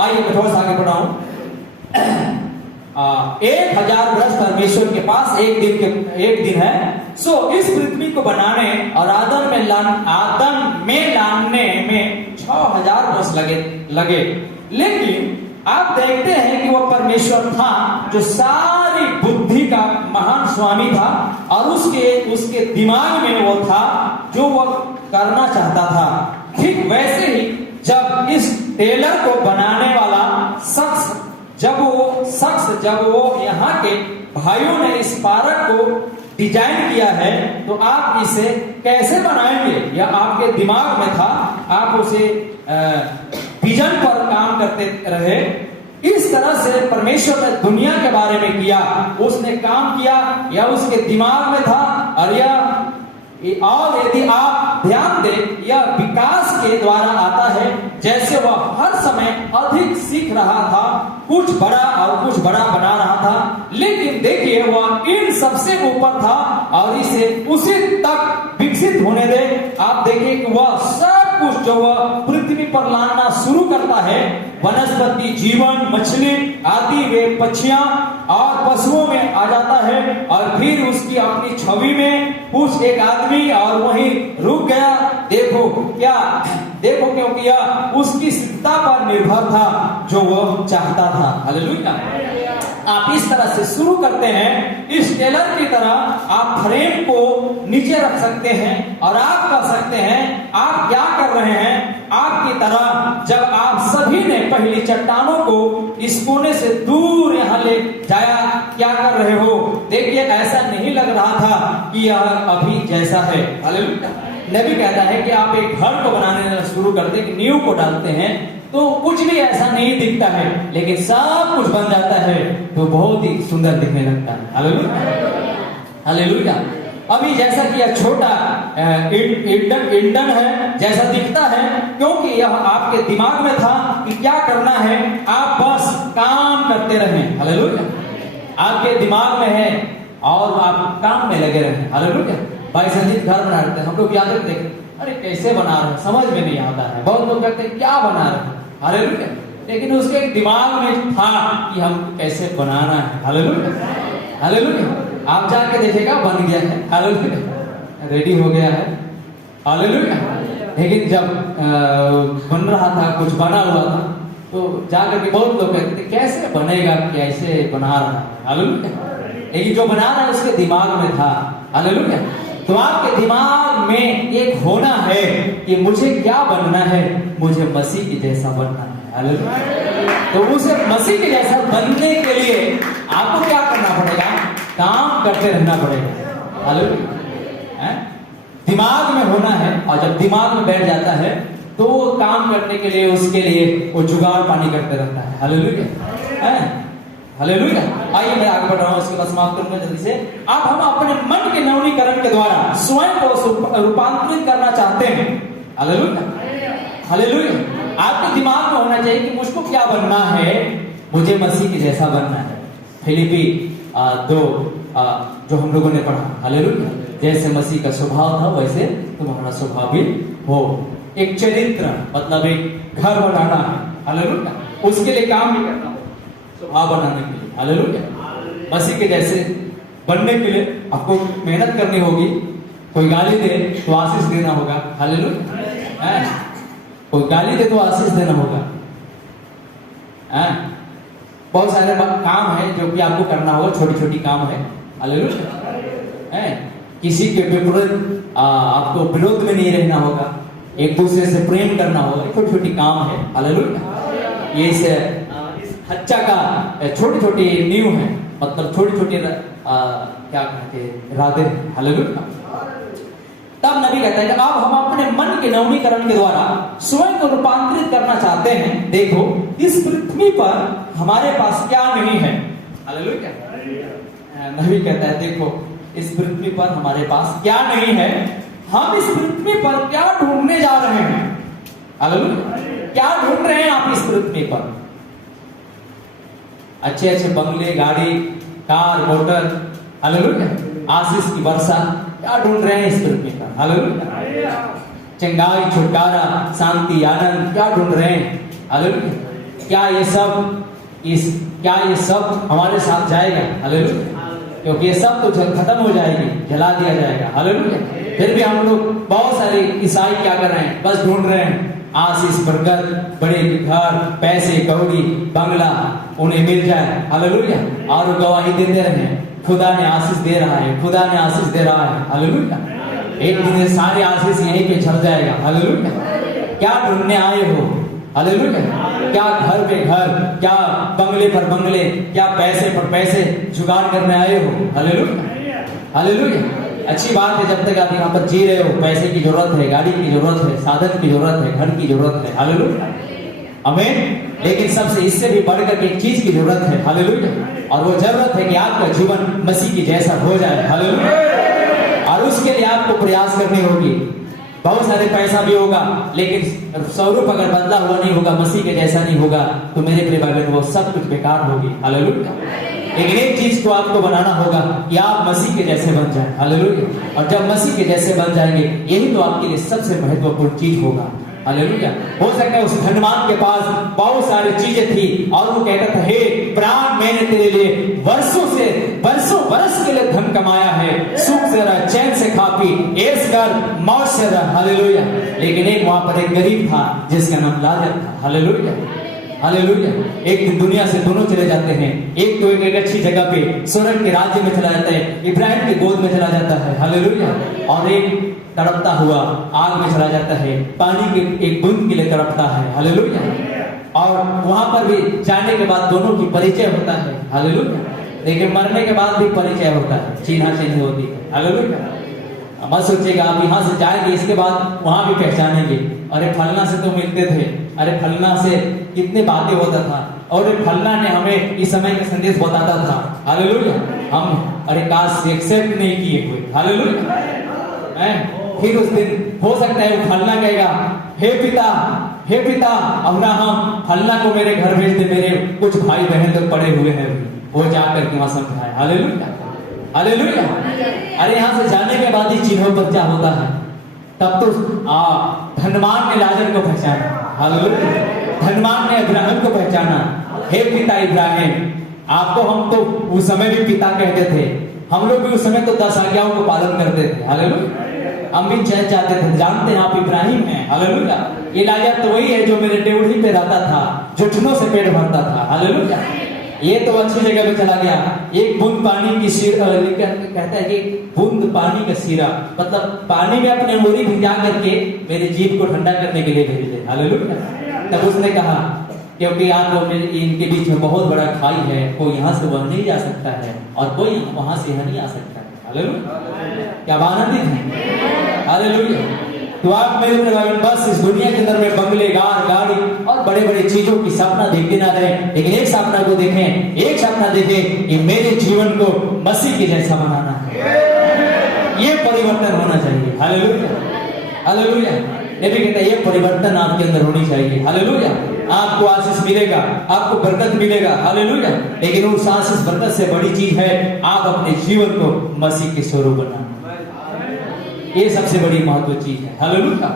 आइए मैं थोड़ा सा आगे बढ़ाऊं। 1,000 वर्ष परमेश्वर के पास एक दिन है। सो इस पृथ्वी को बनाने और आदम में लाने में 6,000 वर्ष लगे। लेकिन आप देखते हैं कि वह परमेश्वर था जो सारी बुद्धि का महान स्वामी था, और उसके दिमाग में वो था जो वह करना चाहता था। ठीक वैसे ही जब इस टेलर को बनाने वाला शख्स जब वो यहाँ के भाइयों ने इस पारक को डिजाइन किया है, तो आप इसे कैसे बनाएंगे, यह आपके दिमाग में था। आप उसे विजन पर काम करते रहे। इस तरह से परमेश्वर ने दुनिया के बारे में किया, उसने काम किया, यह उसके दिमाग में था। और यदि आप ध्यान दें, यह विकास के द्वारा आता है। जैसे वह हर समय अधिक सीख रहा था, कुछ बड़ा और कुछ बड़ा बना रहा था, लेकिन देखिए वह इन सबसे ऊपर था और इसे उसी तक विकसित होने दे। आप देखिए कि वह सब कुछ जो वह पृथ्वी पर लाना शुरू करता है, वनस्पति, जीवन, मछली आदि, वे पक्षियां और पशुओं में आ जाता है, और फिर उसकी अपनी छवि में कुछ एक आदमी और वहीं रुक गया। देखो क्योंकि यह उसकी सिद्धता पर निर्भर था जो वह चाहता था। हालेलुया। आप इस तरह से शुरू करते हैं, इस टेलर की तरह आप फ्रेम को नीचे रख सकते हैं और आप कर सकते हैं। आप क्या कर रहे हैं? आपकी तरह जब आप सभी ने पहली चट्टानों को इस कोने से दूर यहाँ ले जाया, क्या कर रहे हो? देखिए ऐसा नहीं लग रहा था कि यह अभी जैसा है। हालेलुया। नबी कहता है कि आप एक घर को बनाने शुरू करते हैं, नींव को डालते हैं, तो कुछ भी ऐसा नहीं दिखता है, लेकिन सब कुछ बन जाता है तो बहुत ही सुंदर दिखने लगता है। हालेलुया। हालेलुया। अभी जैसा कि यह छोटा ईंधन है जैसा दिखता है, क्योंकि यह आपके दिमाग में था कि क्या करना है, आप बस काम करते रहें। हालेलुया। आपके दिमाग में है और आप काम में लगे रहें। हालेलुया। भाई संजीत घर बना रहे थे, हम लोग याद रखते, अरे कैसे बना रहे हैं, समझ में नहीं आता है। बहुत लोग कहते हैं क्या बना रहे हैं। हालेलुया। लेकिन उसके दिमाग में था कि हम कैसे बनाना है। हालेलुया। हालेलुया। आप जाके देखिएगा बन गया है। हालेलुया। रेडी हो गया है, हालेलुया। लेकिन जब बन रहा था, कुछ बना हुआ था, तो जाकर के बहुत लोग कहते थे कैसे बनेगा, कैसे बना रहा है, हालेलुया। लेकिन जो बना रहा है उसके दिमाग में था, हालेलुया। तो आपके दिमाग में एक होना है कि मुझे क्या बनना है, मुझे मसीह के जैसा बनना है, हालेलुया। तो उसे मसीह के जैसा बनने के लिए आपको क्या करना पड़ेगा, काम करते रहना पड़ेगा, हालेलुया। दिमाग में होना है, और जब दिमाग में बैठ जाता है तो वो काम करने के लिए, उसके लिए वो जुगाड़ पानी करते रहता है, हालेलुया, हालेलुया। आइए मैं आगे बढ़ रहा हूं, उसके बाद समाप्त करूंगा जल्दी से। अब हम अपने मन के नवीनीकरण के द्वारा स्वयं को रूपांतरित करना चाहते हैं, हालेलुया, हालेलुया। आपके दिमाग में होना चाहिए कि मुझको क्या बनना है, मुझे मसीह के जैसा बनना है। फिलिपी 2 जो हम लोगों ने पढ़ा, हालेलुया। जैसे मसीह का स्वभाव था वैसे तुम्हारा स्वभाव भी हो। एक चरित्र मतलब एक घर बनाना है, हालेलुया। उसके लिए काम भी करना, स्वभाव बनाने के लिए, हालेलुया। मसीह के जैसे बनने के लिए आपको मेहनत करनी होगी। कोई गाली दे तो आशीष देना होगा, हालेलुया। कोई गाली दे तो आशीष देना होगा। बहुत सारे काम है जो कि आपको करना होगा, छोटी छोटी काम है, हालेलुया। किसी के विपरीत आपको विरोध में नहीं रहना होगा, एक दूसरे से प्रेम करना होगा, छोटी छोटी काम है, हालेलुया। ये इस हच्चा का छोटी छोटी नींव है, मतलब छोटी छोटी क्या कहते हैं, राधे, हालेलुया। तब नबी कहता है कि अब हम अपने मन के नवीनीकरण के द्वारा स्वयं को रूपांतरित करना चाहते हैं। देखो इस पृथ्वी पर हमारे पास क्या नहीं है, हालेलुया। नबी कहता है देखो इस पृथ्वी पर हमारे पास क्या नहीं है, हम इस पृथ्वी पर क्या ढूंढने जा रहे हैं, हालेलुया। क्या ढूंढ रहे हैं आप इस पृथ्वी पर? अच्छे अच्छे बंगले, गाड़ी, कार, मोटर, हालेलुया। आशीष की वर्षा, क्या ढूंढ रहे हैं इस पृथ्वी पर, हालेलुया। चंगाई, छुटकारा, शांति, आनंद, क्या ढूंढ रहे हैं, हालेलुया। क्या ये सब हमारे साथ जाएगा, हालेलुया? क्योंकि ये सब तो खत्म हो जाएगी, जला दिया जाएगा, हालेलुया। फिर भी हम लोग बहुत सारे ईसाई क्या कर रहे हैं, बस ढूंढ रहे हैं आशीष, बरकत, बड़े घर, पैसे, कौड़ी, बंगला उन्हें मिल जाए, हालेलुया। और गवाही देते रहे खुदा ने आशीष दे रहा है, खुदा ने आशीष दे रहा है, हालेलुया। एक दिन सारे आशीष यहीं पे छप जाएगा, हालेलुया। क्या ढूंढने आए हो, हालेलुया? क्या घर पे घर, क्या बंगले पर बंगले, क्या पैसे पर पैसे जुगाड़ करने आए हो, हालेलुया, हालेलुया। अच्छी बात है, जब तक आप यहाँ पर जी रहे हो, पैसे की जरूरत है, गाड़ी की जरूरत है, साधन की जरूरत है, घर की जरूरत है, हालेलुया, आमीन। लेकिन सबसे इससे भी बढ़कर एक चीज की जरूरत है, हालेलुया। और वो जरूरत है कि आपका जीवन मसीह की जैसा हो जाए, हालेलुया। और उसके लिए आपको प्रयास करनी होगी। बहुत सारे पैसा भी होगा, लेकिन स्वरूप अगर बदला हुआ नहीं होगा, मसीह के जैसा नहीं होगा, तो मेरे प्रिय भाई वो सब कुछ बेकार होगी, हालेलुया। लेकिन एक चीज को आपको बनाना होगा कि आप मसीह के जैसे बन जाएं, हालेलुया। और जब मसीह के जैसे बन जाएंगे, यही तो आपके लिए सबसे महत्वपूर्ण चीज होगा, हालेलुया। हो सकता है उस धनवान के पास बहुत सारी चीजें थी और वो कहता था, हे प्राण, मैंने तेरे लिए वर्षों बरस के लिए धन कमाया है, सुख से रह, चैन से खा पी, ऐश कर, मौज से रह, हालेलुया। लेकिन एक वहां पर एक गरीब था जिसका नाम लाजर था, हालेलुया, हालेलुया। एक दिन दुनिया से दोनों चले जाते हैं, एक तो एक अच्छी जगह पे स्वर्ग के राज्य में चला जाता है, इब्राहिम की गोद में चला जाता है, हालेलुया। और एक तड़पता हुआ आग में चला जाता है, पानी के एक बूंद के लिए तड़पता है, हालेलुया। और वहां पर भी जाने के बाद दोनों की परिचय होता है, हालेलुया। लेकिन मरने के बाद भी परिचय होता है, चिन्हा चिन्ह होती है, हालेलुया। मत सोचिएगा आप यहाँ से जाएंगे इसके बाद वहां भी पहचानेंगे, अरे फलना से तो मिलते थे, अरे फलना से कितने बातें होता था, और फलना ने हमें इस समय का संदेश बताता था, हालेलुया। हम अरे काश एक्सेप्ट नहीं किए हुए, हालेलुया। फिर उस दिन हो सकता है वो फलना कहेगा, हे पिता अब्राहम, फलना को मेरे घर भेज दे, मेरे कुछ भाई बहन तो पड़े हुए हैं, वो जाकर के वहां समझाए, हालेलुया, हालेलुया। अरे यहाँ से जाने के बाद ही चिन्हों पर क्या होता है, तब तो धनवान ने लाजर को पहचाना, हालेलुया। धनवान ने इब्राहिम को पहचाना, हे पिता इब्राहिम। आपको हम तो उस समय भी पिता कहते थे, हम लोग भी उस समय तो 10 आज्ञाओं को पालन करते थे, हालेलुया। हम भी चाहते थे, जानते हैं आप इब्राहिम हैं, हालेलुया। एलिय्याह तो वही है जो मेरे ड्योढ़ी पे रहता था, जुठनों से पेट भरता था, हालेलुया। ये तो अच्छी जगह पे चला गया, एक बूंद पानी की कहता है कि बूंद पानी का सीरा, मतलब पानी में अपने अंगूरी भिजा करके मेरे जीभ को ठंडा करने के लिए भेज दे, हालेलुया। तब उसने कहा क्योंकि आप लोग इनके बीच में बहुत बड़ा खाई है, कोई यहाँ से वह नहीं जा सकता है और कोई वहां से यहाँ नहीं आ सकता है, हालेलुया। क्या आनंदित है, हालेलुया। तो आप मेरे भाई बस इस दुनिया के अंदर में बंगले, गाड़ी और बड़े बड़े चीजों की सपना देखते ना रहे, लेकिन एक सपना को देखें, एक सपना देखें कि मेरे जीवन को मसीह के जैसा बनाना है, ये परिवर्तन होना चाहिए, हालेलुया, हालेलुया। नबी कहता है ये परिवर्तन आपके अंदर होनी चाहिए, हालेलुया। आपको आशीष मिलेगा, आपको बरकत मिलेगा, हालेलुया। लेकिन उस आशीष बरकत से बड़ी चीज है आप अपने जीवन को मसीह के स्वरूप बनाना, ये सबसे बड़ी महत्व चीज है, हालेलुया।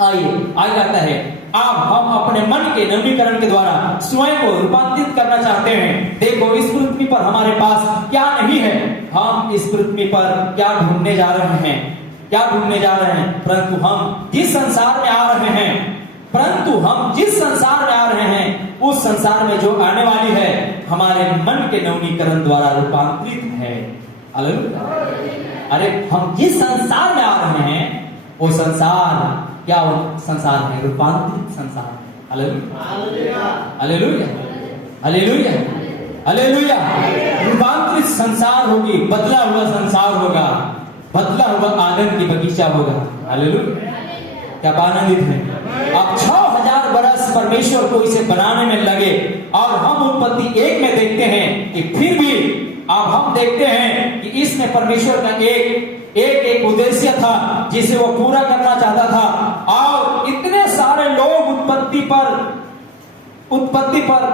आइए आज आता है, अब हम अपने मन के नवीनीकरण के द्वारा स्वयं को रूपांतरित करना चाहते हैं। देखो इस पृथ्वी पर हमारे पास क्या नहीं है, हम इस पृथ्वी पर क्या ढूंढने जा रहे हैं, क्या ढूंढने जा रहे हैं, परंतु हम जिस संसार में आ रहे हैं, परंतु हम जिस संसार में आ रहे हैं उस संसार में जो आने वाली है हमारे मन के नवीनीकरण द्वारा रूपांतरित है, हालेलुया। अरे हम जिस संसार में आ रहे हैं वो संसार क्या, वो संसार है रूपांतरित संसार, हालेलुया, हालेलुया, हालेलुया, हालेलुया। रूपांतरित संसार होगी, बदला हुआ संसार होगा, बदला हुआ आनंद की बगीचा होगा, हालेलुया। क्या आनंदित है। अब 6000 बरस परमेश्वर को इसे बनाने में लगे और हम उत्पत्ति 1 में देखते हैं कि फिर भी अब हम देखते हैं कि इसमें परमेश्वर का एक उद्देश्य था जिसे वो पूरा करना चाहता था। और इतने सारे लोग उत्पत्ति पर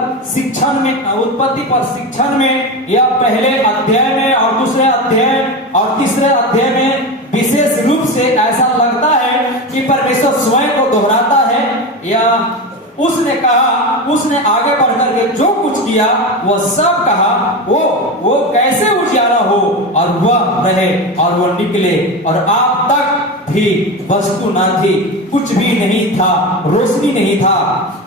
शिक्षण में या पहले अध्याय में और दूसरे अध्याय और तीसरे अध्याय में विशेष रूप से ऐसा लगता है कि परमेश्वर स्वयं को दोहराता है, या उसने कहा, उसने आगे बढ़कर के जो कुछ किया वह सब कहा, वो कैसे उजियारा हो और वह रहे और वह निकले, और आप तक भी वस्तु ना थी, कुछ भी नहीं था, रोशनी नहीं था,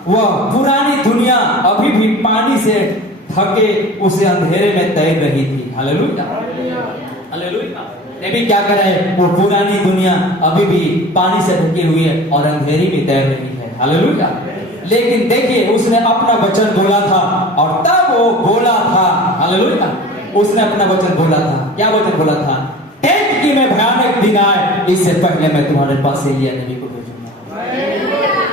वह पुरानी दुनिया अभी भी पानी से ढके उसे अंधेरे में तैर रही थी, हालेलुया, हालेलुया। नबी क्या करे, वो पुरानी दुनिया अभी भी पानी से ढकी हुई है और अंधेरी में तैर रही है, हालेलुया। लेकिन देखिए उसने अपना वचन बोला था और तब वो बोला था, हालेलुया। उसने अपना वचन बोला था, क्या वचन बोला था, टेक कि मैं भयानक दिन आए इससे पहले मैं तुम्हारे पास एलिय्याह नबी को भेजूंगा,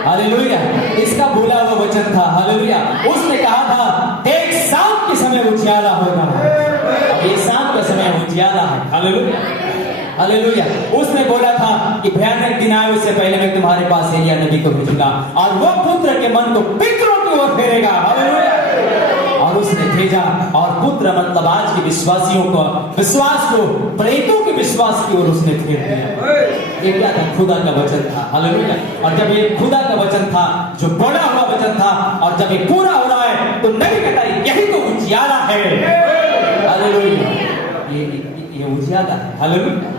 हालेलुया। इसका बोला हुआ वचन था, हालेलुया। उसने कहा था देख शाम के समय उजियारा होगा, अब ये शाम का समय उजियारा है, हालेलुया, हालेलुया। उसने बोला था कि भयानक दिन आए उससे पहले मैं तुम्हारे पास एलिय्याह नबी को भेजूंगा और वह पुत्र के मन को पितरों की ओर फेरेगा, हालेलुया। और उसने भेजा और पुत्र मतलब आज के विश्वासियों को, विश्वास को प्रेरितों के विश्वास की ओर उसने फेर दिया। ये क्या था, खुदा का वचन था, हालेलुया। और जब ये खुदा का वचन था जो बड़ा हुआ वचन था और जब ये पूरा हो रहा है तो नबी कहता है यही तो उजियारा है, हालेलुया। ये उजियारा है, हालेलुया।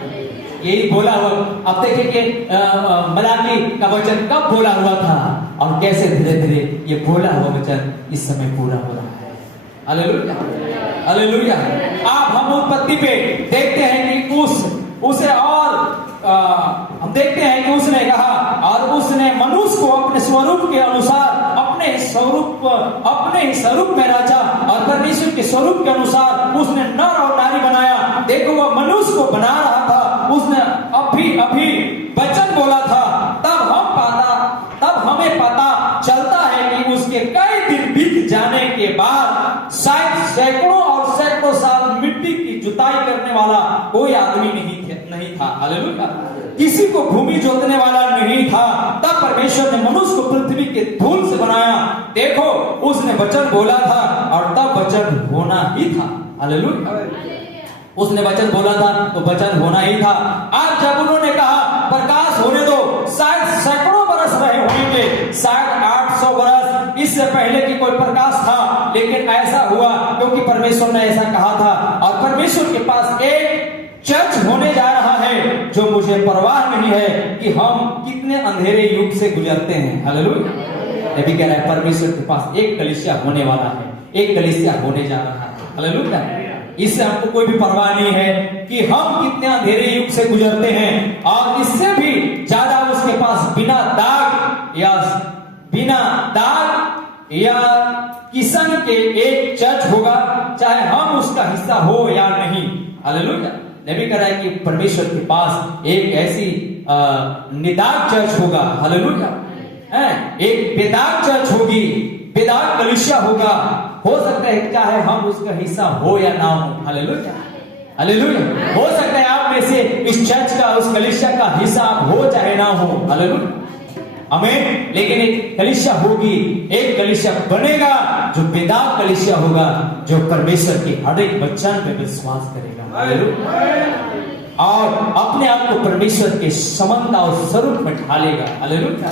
यही बोला हुआ। अब देखिए कि मलाकी का वचन कब बोला हुआ था और कैसे धीरे धीरे ये बोला हुआ वचन इस समय पूरा हो रहा है, हालेलुया, हालेलुया। आप हम उत्पत्ति पे देखते हैं कि उसे और हम देखते हैं कि उसने कहा और उसने मनुष्य को अपने स्वरूप के अनुसार अपने ही स्वरूप में रचा और परमेश्वर के स्वरूप के अनुसार उसने नर और नारी बनाया। देखो वह मनुष्य को बना रहा था, उसने अभी वचन बोला था, तब हमें पता चलता है कि उसके कई दिन बीत जाने के बाद शायद सैकड़ों और सैकड़ों साल मिट्टी की जुताई करने वाला कोई आदमी नहीं था, हालेलुया। किसी को भूमि जोतने वाला नहीं था। तब परमेश्वर ने मनुष्य को पृथ्वी के धूल से बनाया। देखो उसने वचन बोला था और तब वचन होना ही था, हालेलुया। उसने वचन बोला था तो वचन होना ही था। आज जब उन्होंने कहा प्रकाश होने दो, शायद सैकड़ों बरस रहे होंगे, शायद 800 बरस इससे पहले की कोई प्रकाश था, लेकिन ऐसा हुआ क्योंकि परमेश्वर ने ऐसा कहा था। और परमेश्वर के पास एक चर्च होने जा रहा है जो मुझे उसे परवाह नहीं है कि हम कितने अंधेरे युग से गुजरते हैं। हालेलुया। नबी कह रहा है परमेश्वर के पास एक कलीसिया होने वाला है, एक कलीसिया होने जा रहा है। हालेलुया। इससे हमको कोई भी परवाह नहीं है कि हम कितने अंधेरे युग से गुजरते हैं, और इससे भी ज्यादा उसके पास बिना दाग या किस्म के एक चर्च होगा, चाहे हम उसका हिस्सा हो या नहीं। हालेलुया। नबी कह रहा है कि परमेश्वर के पास एक ऐसी निदाग चर्च होगा। हालेलुया। एक बेदाग चर्च होगी, बेदाग कलीसिया होगा। हो सकता है चाहे हम उसका हिस्सा हो या ना हो। हालेलुया। हालेलुया। हो सकता है आप में से इस चर्च का, उस कलीसिया का हिस्सा आप हो चाहे ना हो। हालेलुया। आमीन। लेकिन एक कलीसिया होगी, एक कलीसिया बनेगा जो बेदाग कलीसिया होगा, जो परमेश्वर के हर एक वचन पे विश्वास करेगा। हालेलुया। और अपने आप को परमेश्वर के समानता और स्वरूप में ढालेगा। हालेलुया।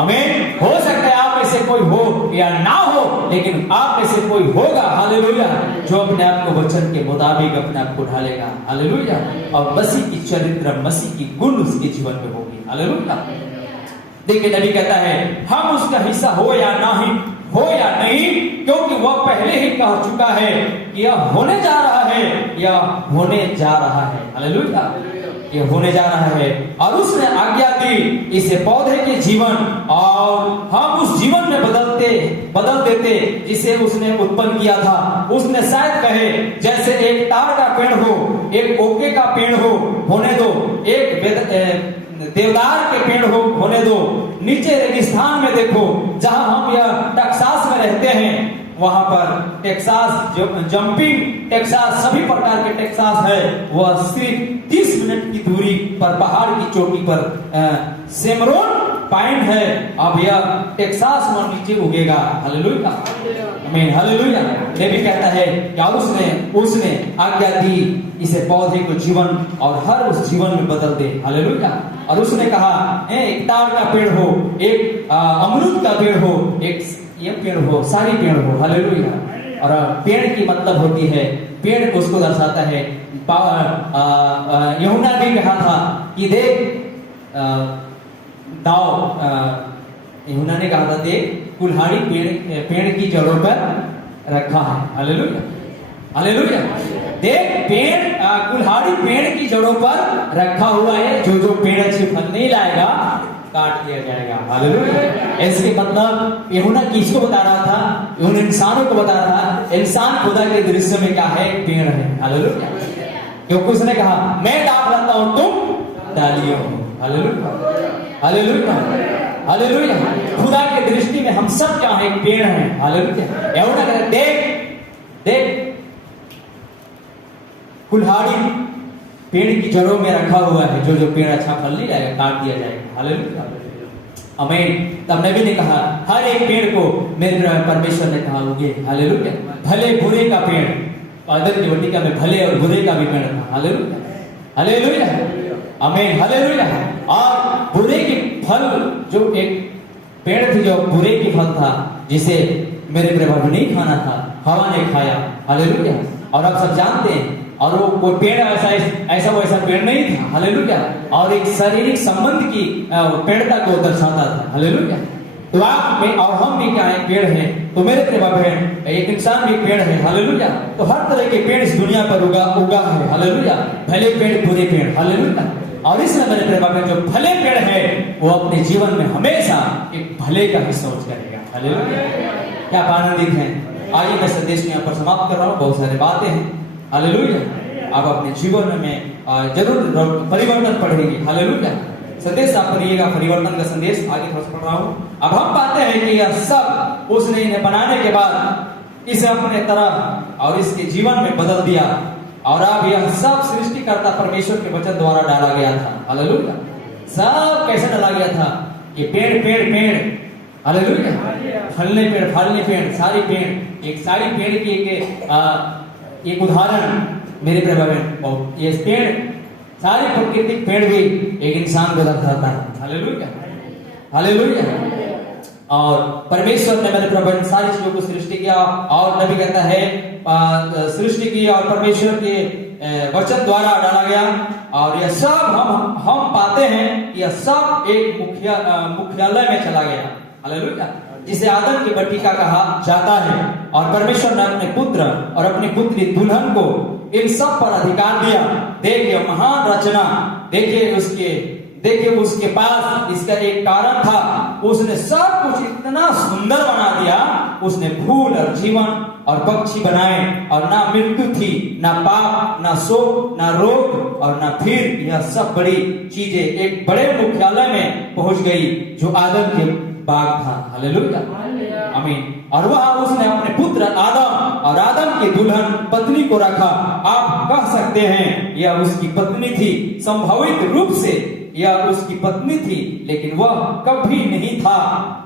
आमीन। हो सकता है आप में से कोई हो या ना हो, लेकिन आप में से कोई होगा। हालेलुया। जो अपने आप को वचन के मुताबिक अपने आप को ढालेगा। हालेलुया। और मसीह की चरित्र, मसीह की गुण उसके जीवन में होगी। हालेलुया। देखिए नबी कहता है हम उसका हिस्सा हो या नहीं, क्योंकि वह पहले ही कह चुका है कि यह होने जा रहा है, यह होने जा रहा है। हालेलुया। ये होने जा रहा है, और उसने आज्ञा दी इसे पौधे के जीवन, और हम उस जीवन में बदल देते जिसे उसने उत्पन्न किया था। उसने शायद कहे जैसे एक ताड़ का पेड़ हो, एक ओके का पेड़ हो, होने दो, एक देवदार के पेड़ हो, होने दो। नीचे रेगिस्तान में देखो, जहां हम यह टेक्सास में रहते हैं, वहां पर टेक्सास जंपिंग टेक्सास, सभी प्रकार के टेक्सास है। वह सिर्फ 30 मिनट की दूरी पर पहाड़ की चोटी पर सेमरोन पॉइंट है। अब यह टेक्सास वहां नीचे उगेगा। हालेलुया। आमीन। हालेलुया। नबी कहता है कि उसने आज्ञा दी इसे पौधे को जीवन और हर उस जीवन में बदल दे। हालेलुया। और उसने कहा एक ताड़ का पेड़ हो, एक अमरूद का पेड़ हो, एक ये पेड़ हो, सारी पेड़ हो। हालेलुया। और पेड़ की मतलब होती है, पेड़ उसको दर्शाता है। यूहन्ना भी कहा था कि देख यूहन्ना ने कहा था देख कुल्हाड़ी पेड़ की जड़ों पर रखा है। हालेलुया। हालेलुया। देख कुल्हाड़ी पेड़ की जड़ों पर रखा हुआ है, जो पेड़ अच्छे फल नहीं लाएगा काट दिया जाएगा। हालेलुया। इसके मतलब यूहन्ना किसको बता रहा था? यूहन्ना इंसानों को बता रहा था। इंसान खुदा के दृश्य में क्या है? पेड़ है। हालेलुया। क्योंकि उसने कहा मैं डाल रहा हूं, तुम डालियों हो। हालेलुया। हालेलुया। हालेलुया। खुदा के दृष्टि में हम सब क्या है? पेड़ हैं। हालेलुया। यूहन्ना कहता देख कुल्हाड़ी पेड़ की जड़ों में रखा हुआ है, जो पेड़ अच्छा फल नहीं लाएगा काट दिया जाएगा। हालेलुया। आमीन। तब नबी ने कहा हर एक पेड़ को मेरे परमेश्वर ने कहा उगे। हालेलुया। भले बुरे का पेड़, आदम की वटिका में भले और बुरे का भी पेड़ था। हालेलुया। हालेलुया। आमीन। हालेलुया। और बुरे के फल, जो एक पेड़ थी जो बुरे की फल था, जिसे मेरे प्रभु ने नहीं खाना था, हवा ने खाया। हालेलुया। और आप सब जानते हैं, और वो पेड़ ऐसा वैसा पेड़ नहीं था। हालेलुया। और एक शारीरिक संबंध की पेड़ता को दर्शाता था। हालेलुया। तो आप में और हम भी क्या है? पेड़ हैं। तो मेरे प्रिय बहन, एक इंसान भी पेड़ है। हालेलुया। तो हर तरह के पेड़ इस दुनिया पर उगा है। हालेलुया। भले पेड़, बुरे पेड़। हालेलुया। और इसमें मेरे प्रिय बहन, जो भले पेड़ है वो अपने जीवन में हमेशा एक भले का ही सोच करेगा। हालेलुया। क्या आनंदित है। आइए मैं संदेश यहाँ पर समाप्त कर रहा हूँ। बहुत सारी बातें हैं। हालेलुया। आप अपने जीवन में जरूर परिवर्तन पढ़ेंगे। हालेलुया। संदेश आप पढ़िएगा, परिवर्तन का संदेश आगे थोड़ा सा पढ़ रहा हूं। अब हम पाते हैं कि यह सब उसने इन्हें बनाने के बाद इसे अपने तरह और इसके जीवन में बदल दिया, और अब यह सब सृष्टिकर्ता परमेश्वर के वचन द्वारा डाला गया था। हालेलुया। सब कैसे डाला गया था? कि पेड़ पेड़ पेड़। हालेलुया। फलने पेड़, फलने पेड़, सारी पेड़, एक सारी पेड़ की एक उदाहरण मेरे प्रभाव, और ये पेड़, सारे प्राकृतिक पेड़ भी एक इंसान को दर्शाता है। हालेलुया। हालेलुया। और परमेश्वर ने मेरे प्रभु सारी चीजों को सृष्टि किया, और नबी कहता है सृष्टि की और परमेश्वर के वचन द्वारा डाला गया। और यह सब हम पाते हैं, यह सब एक मुख्यालय में चला गया। हालेलुया। जिसे आदम की बटिका कहा जाता है। और परमेश्वर ने अपने पुत्र और अपनी पुत्री दुल्हन को इन सब पर अधिकार दिया। देखिए महान रचना, देखिए उसके पास इसका एक कारण था। उसने सब कुछ इतना सुंदर बना दिया। उसने फूल और जीवन और पक्षी बनाए, और ना मृत्यु थी, ना पाप, ना शोक, ना रोग, और ना फिर यह सब बड़ी चीजें एक बड़े मुख्यालय में पहुंच गई जो आदम के बाग था। हालेलुया, आमीन। और वहां उसने अपने पुत्र आदम और आदम की दुल्हन पत्नी को रखा। आप कह सकते हैं यह उसकी पत्नी थी। संभावित रूप से यह उसकी पत्नी थी, लेकिन वह कभी नहीं था।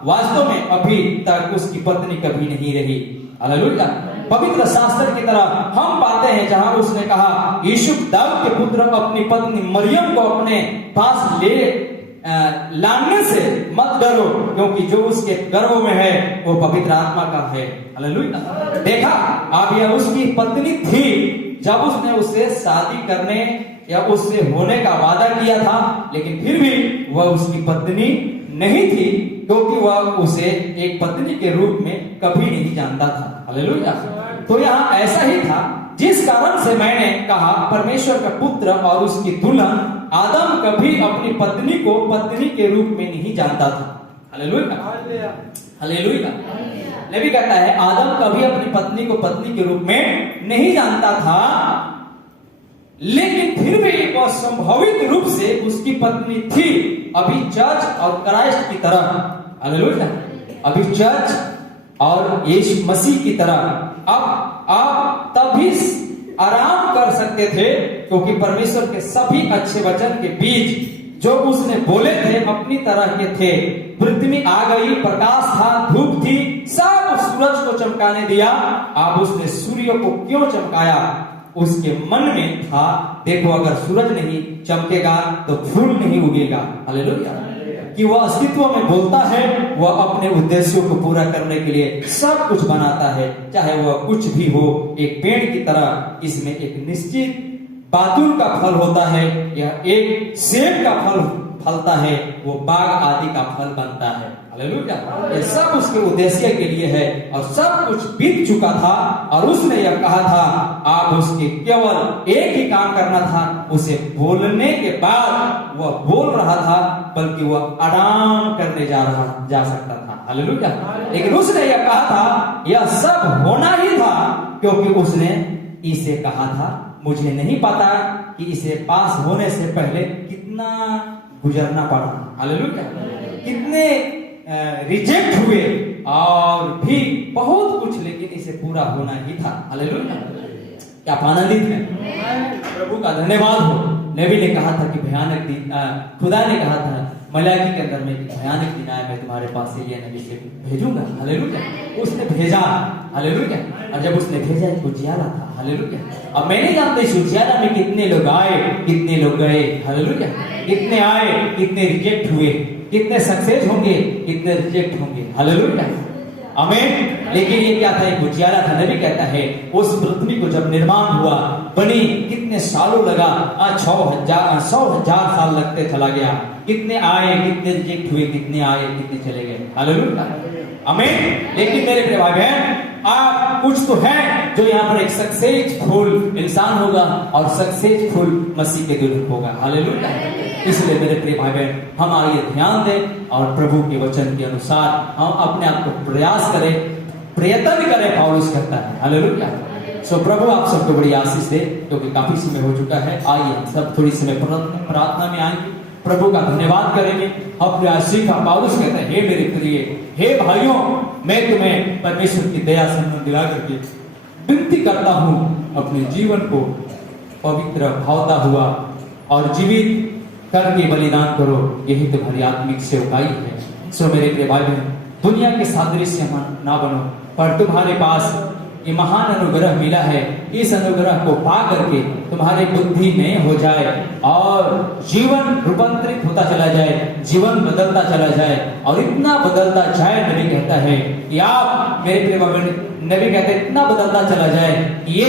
वास्तव में अभी तक उसकी पत्नी कभी नहीं रही। हालेलुया। पवित्र शास्त्र की तरह हम पाते हैं जहां उसने कहा, यीशु दाऊद के पुत्र अपनी पत्नी मरियम को अपने पास ले लाने से मत डरो, क्योंकि जो उसके गर्भ में है वो पवित्र आत्मा का है। हालेलुया। देखा, अब यह उसकी पत्नी थी जब उसने उससे शादी करने या उससे होने का वादा किया था, लेकिन फिर भी वह उसकी पत्नी नहीं थी, क्योंकि वह उसे एक पत्नी के रूप में कभी नहीं जानता था। हालेलुया। तो यहाँ ऐसा ही था, जिस कारण से मैंने कहा परमेश्वर का पुत्र और उसकी दुल्हन आदम कभी अपनी पत्नी को पत्नी के रूप में नहीं जानता था। Hallelujah, hallelujah. नबी कहता है आदम कभी अपनी पत्नी को पत्नी के रूप में नहीं जानता था, लेकिन फिर भी वह संभावित रूप से उसकी पत्नी थी, अभी चर्च और क्राइस्ट की तरह। हालेलुया। अभी चर्च और यीशु मसीह की तरह अब आप तभी आराम कर सकते थे, क्योंकि परमेश्वर के सभी अच्छे वचन के बीज जो उसने बोले थे अपनी तरह के थे। पृथ्वी आ गई, प्रकाश था, धूप थी, सब सूरज को चमकाने दिया। अब उसने सूर्य को क्यों चमकाया? उसके मन में था, देखो अगर सूरज नहीं चमकेगा तो फूल नहीं उगेगा। हालेलुया। कि वह अस्तित्व में बोलता है, वह अपने उद्देश्यों को पूरा करने के लिए सब कुछ बनाता है, चाहे वह कुछ भी हो। एक पेड़ की तरह इसमें एक निश्चित बातुल का फल होता है, या एक सेब का फल फलता है, वो बाग आदि का फल बनता है। हालेलुया। ये सब उसके उद्देश्य के लिए है, और सब कुछ बीत चुका था, और उसने यह कहा था आप उसके केवल एक ही काम करना था। उसे बोलने के बाद वह बोल रहा था, बल्कि वह आराम करने जा सकता था। हालेलुया। लेकिन उसने यह कहा था यह सब होना ही था, क्योंकि उसने इसे कहा था मुझे नहीं पता कि इसे पास होने से पहले कितना गुजरना पड़ा। हालेलुया। कितने रिजेक्ट हुए और भी बहुत कुछ, लेकिन इसे पूरा होना ही था। हालेलुया। क्या आनंदित है, प्रभु का धन्यवाद हो। नबी ने कहा था कि भयानक दिन, खुदा ने कहा था मलाकी के अंदर में भयानक दिन आया, मैं तुम्हारे पास एलिया नबी से भेजूंगा। हालेलुया। उसने भेजा। हालेलुया। और जब उसने भेजा एक उजियाला था। हालेलुया। अब मैं नहीं जानता इस उजियाला में कितने लोग आए, कितने लोग गए। हालेलुया। कितने आए, कितने रिजेक्ट हुए, कितने सक्सेस होंगे, कितने रिजेक्ट होंगे। हालेलुया, आमीन। लेकिन ये क्या था, एक उजियाला था। नबी कहता है उस पृथ्वी को जब निर्माण हुआ, बनी, कितने सालों लगा, 100,000 साल लगते चला गया। कितने आए, कितने रिजेक्ट हुए, कितने आए, कितने चले गए। हालेलुया, आमीन। लेकिन मेरे प्रिय भाई बहन, आप कुछ तो है जो यहाँ पर एक सक्सेसफुल इंसान होगा और सक्सेसफुल मसीह के दुल्हन होगा। हालेलुया। इसलिए मेरे प्रिय भाई बहन, हम आइए ध्यान दें और प्रभु के वचन के अनुसार हम अपने आप को प्रयास करें, प्रयत्न करें। पौलुस कहता है। हालेलुया। सो प्रभु आप सबको बड़ी आशीष दे, क्योंकि काफी समय हो चुका है। आइए सब थोड़ी समय प्रार्थना में आएंगे, प्रभु का धन्यवाद करेंगे। अपने आशीष का पौलुस कहता है, हे मेरे प्रिय, हे भाइयों, मैं तुम्हें परमेश्वर की दया से दिला करके विनती करता हूं, अपने जीवन को पवित्र भावता हुआ और जीवित करके बलिदान करो, यही तुम्हारी आत्मिक सेवकाई है। सो मेरे प्रिय भाई बहन, दुनिया के सादृश्य ना बनो, पर तुम्हारे पास ये महान अनुग्रह मिला है। इस अनुग्रह को पा करके तुम्हारी बुद्धि नई हो जाए और जीवन रूपांतरित होता चला जाए, जीवन बदलता चला जाए, और इतना बदलता जाए। नबी कहता है कि आप, मेरे प्रिय भाई, नबी कहते हैं इतना बदलता चला जाए कि ये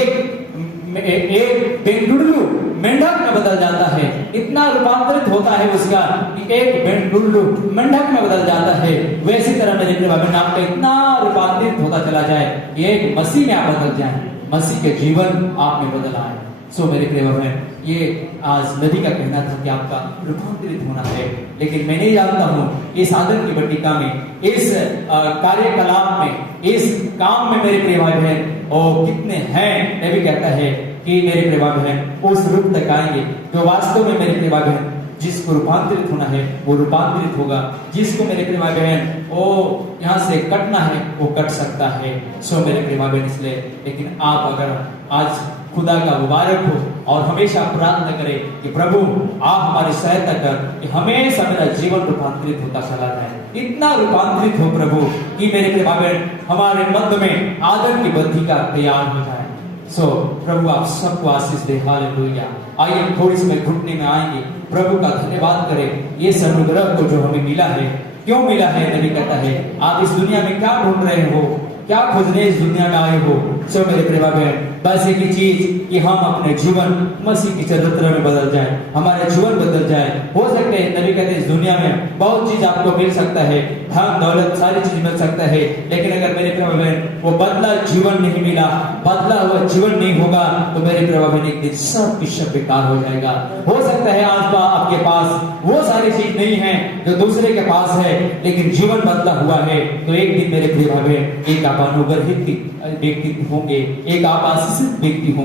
एक बेंगलुरु मेंढक में बदल जाता है, इतना रूपांतरित होता है उसका कि एक बेंगलुरु मेंढक में बदल जाता है। वैसी तरह मेरे प्रिय भाई आपका इतना रूपांतरित होता चला जाए, एक मसीह में आप बदल जाए, मसीह के जीवन आप में बदल आए। सो मेरे प्रिय भाई, ये आज नबी का कहना था कि आपका रूपांतरित होना है। लेकिन मैं नहीं जानता हूं इस आदत की बट्टिका में, इस कार्यकलाप में, इस काम में मेरे प्रिय भाई बहन और कितने हैं। नबी कहता है कि मेरे प्रिय भाई बहन उस रूप तक आएंगे जो वास्तव में मेरे प्रिय भाई बहन जिसको रूपांतरित होना है वो रूपांतरित होगा, जिसको मेरे प्रिय भाई बहन वो यहाँ से कटना है वो कट सकता है। सो मेरे प्रिय भाई बहन इसलिए, लेकिन आप अगर आज खुदा का मुबारक हो और हमेशा प्रार्थना करें कि प्रभु आप हमारी सहायता कर कि हमेशा मेरा जीवन रूपांतरित होता चला जाए, इतना रूपांतरित हो प्रभु कि मेरे प्रिय भाई बहन हमारे मध्य में आदर की बंधिका तैयार हो जाए। सो प्रभु आप सबको आशीष दे। हालेलुया। आइए थोड़ी सी घुटने में आएंगे, प्रभु का धन्यवाद करें ये अनुग्रह को जो हमें मिला है। क्यों मिला है? नबी कहता है आप इस दुनिया में क्या ढूंढ रहे हो, क्या खोजने इस दुनिया में आए हो? सो मेरे प्रिय बहन बस एक ही चीज कि हम अपने जीवन मसीह की चरित्र में बदल जाए, हमारे जीवन बदल जाए। हो सकते हैं नबी कहते हैं इस दुनिया में बहुत चीज आपको मिल सकता है, धन दौलत सारी चीज मिल सकता है, लेकिन अगर मेरे प्रिय बहन वो बदला जीवन नहीं मिला, बदला हुआ जीवन नहीं होगा तो मेरे प्रिय बहन एक दिन सब की सब बेकार हो जाएगा। हो सकता है आज आपके पास वो सारी चीज नहीं है जो दूसरे के पास है, लेकिन जीवन बदला हुआ है तो एक दिन मेरे प्रिय बहन एक आप अनुग्रहित व्यक्ति होंगे, एक आप आशीषित व्यक्ति होंगे।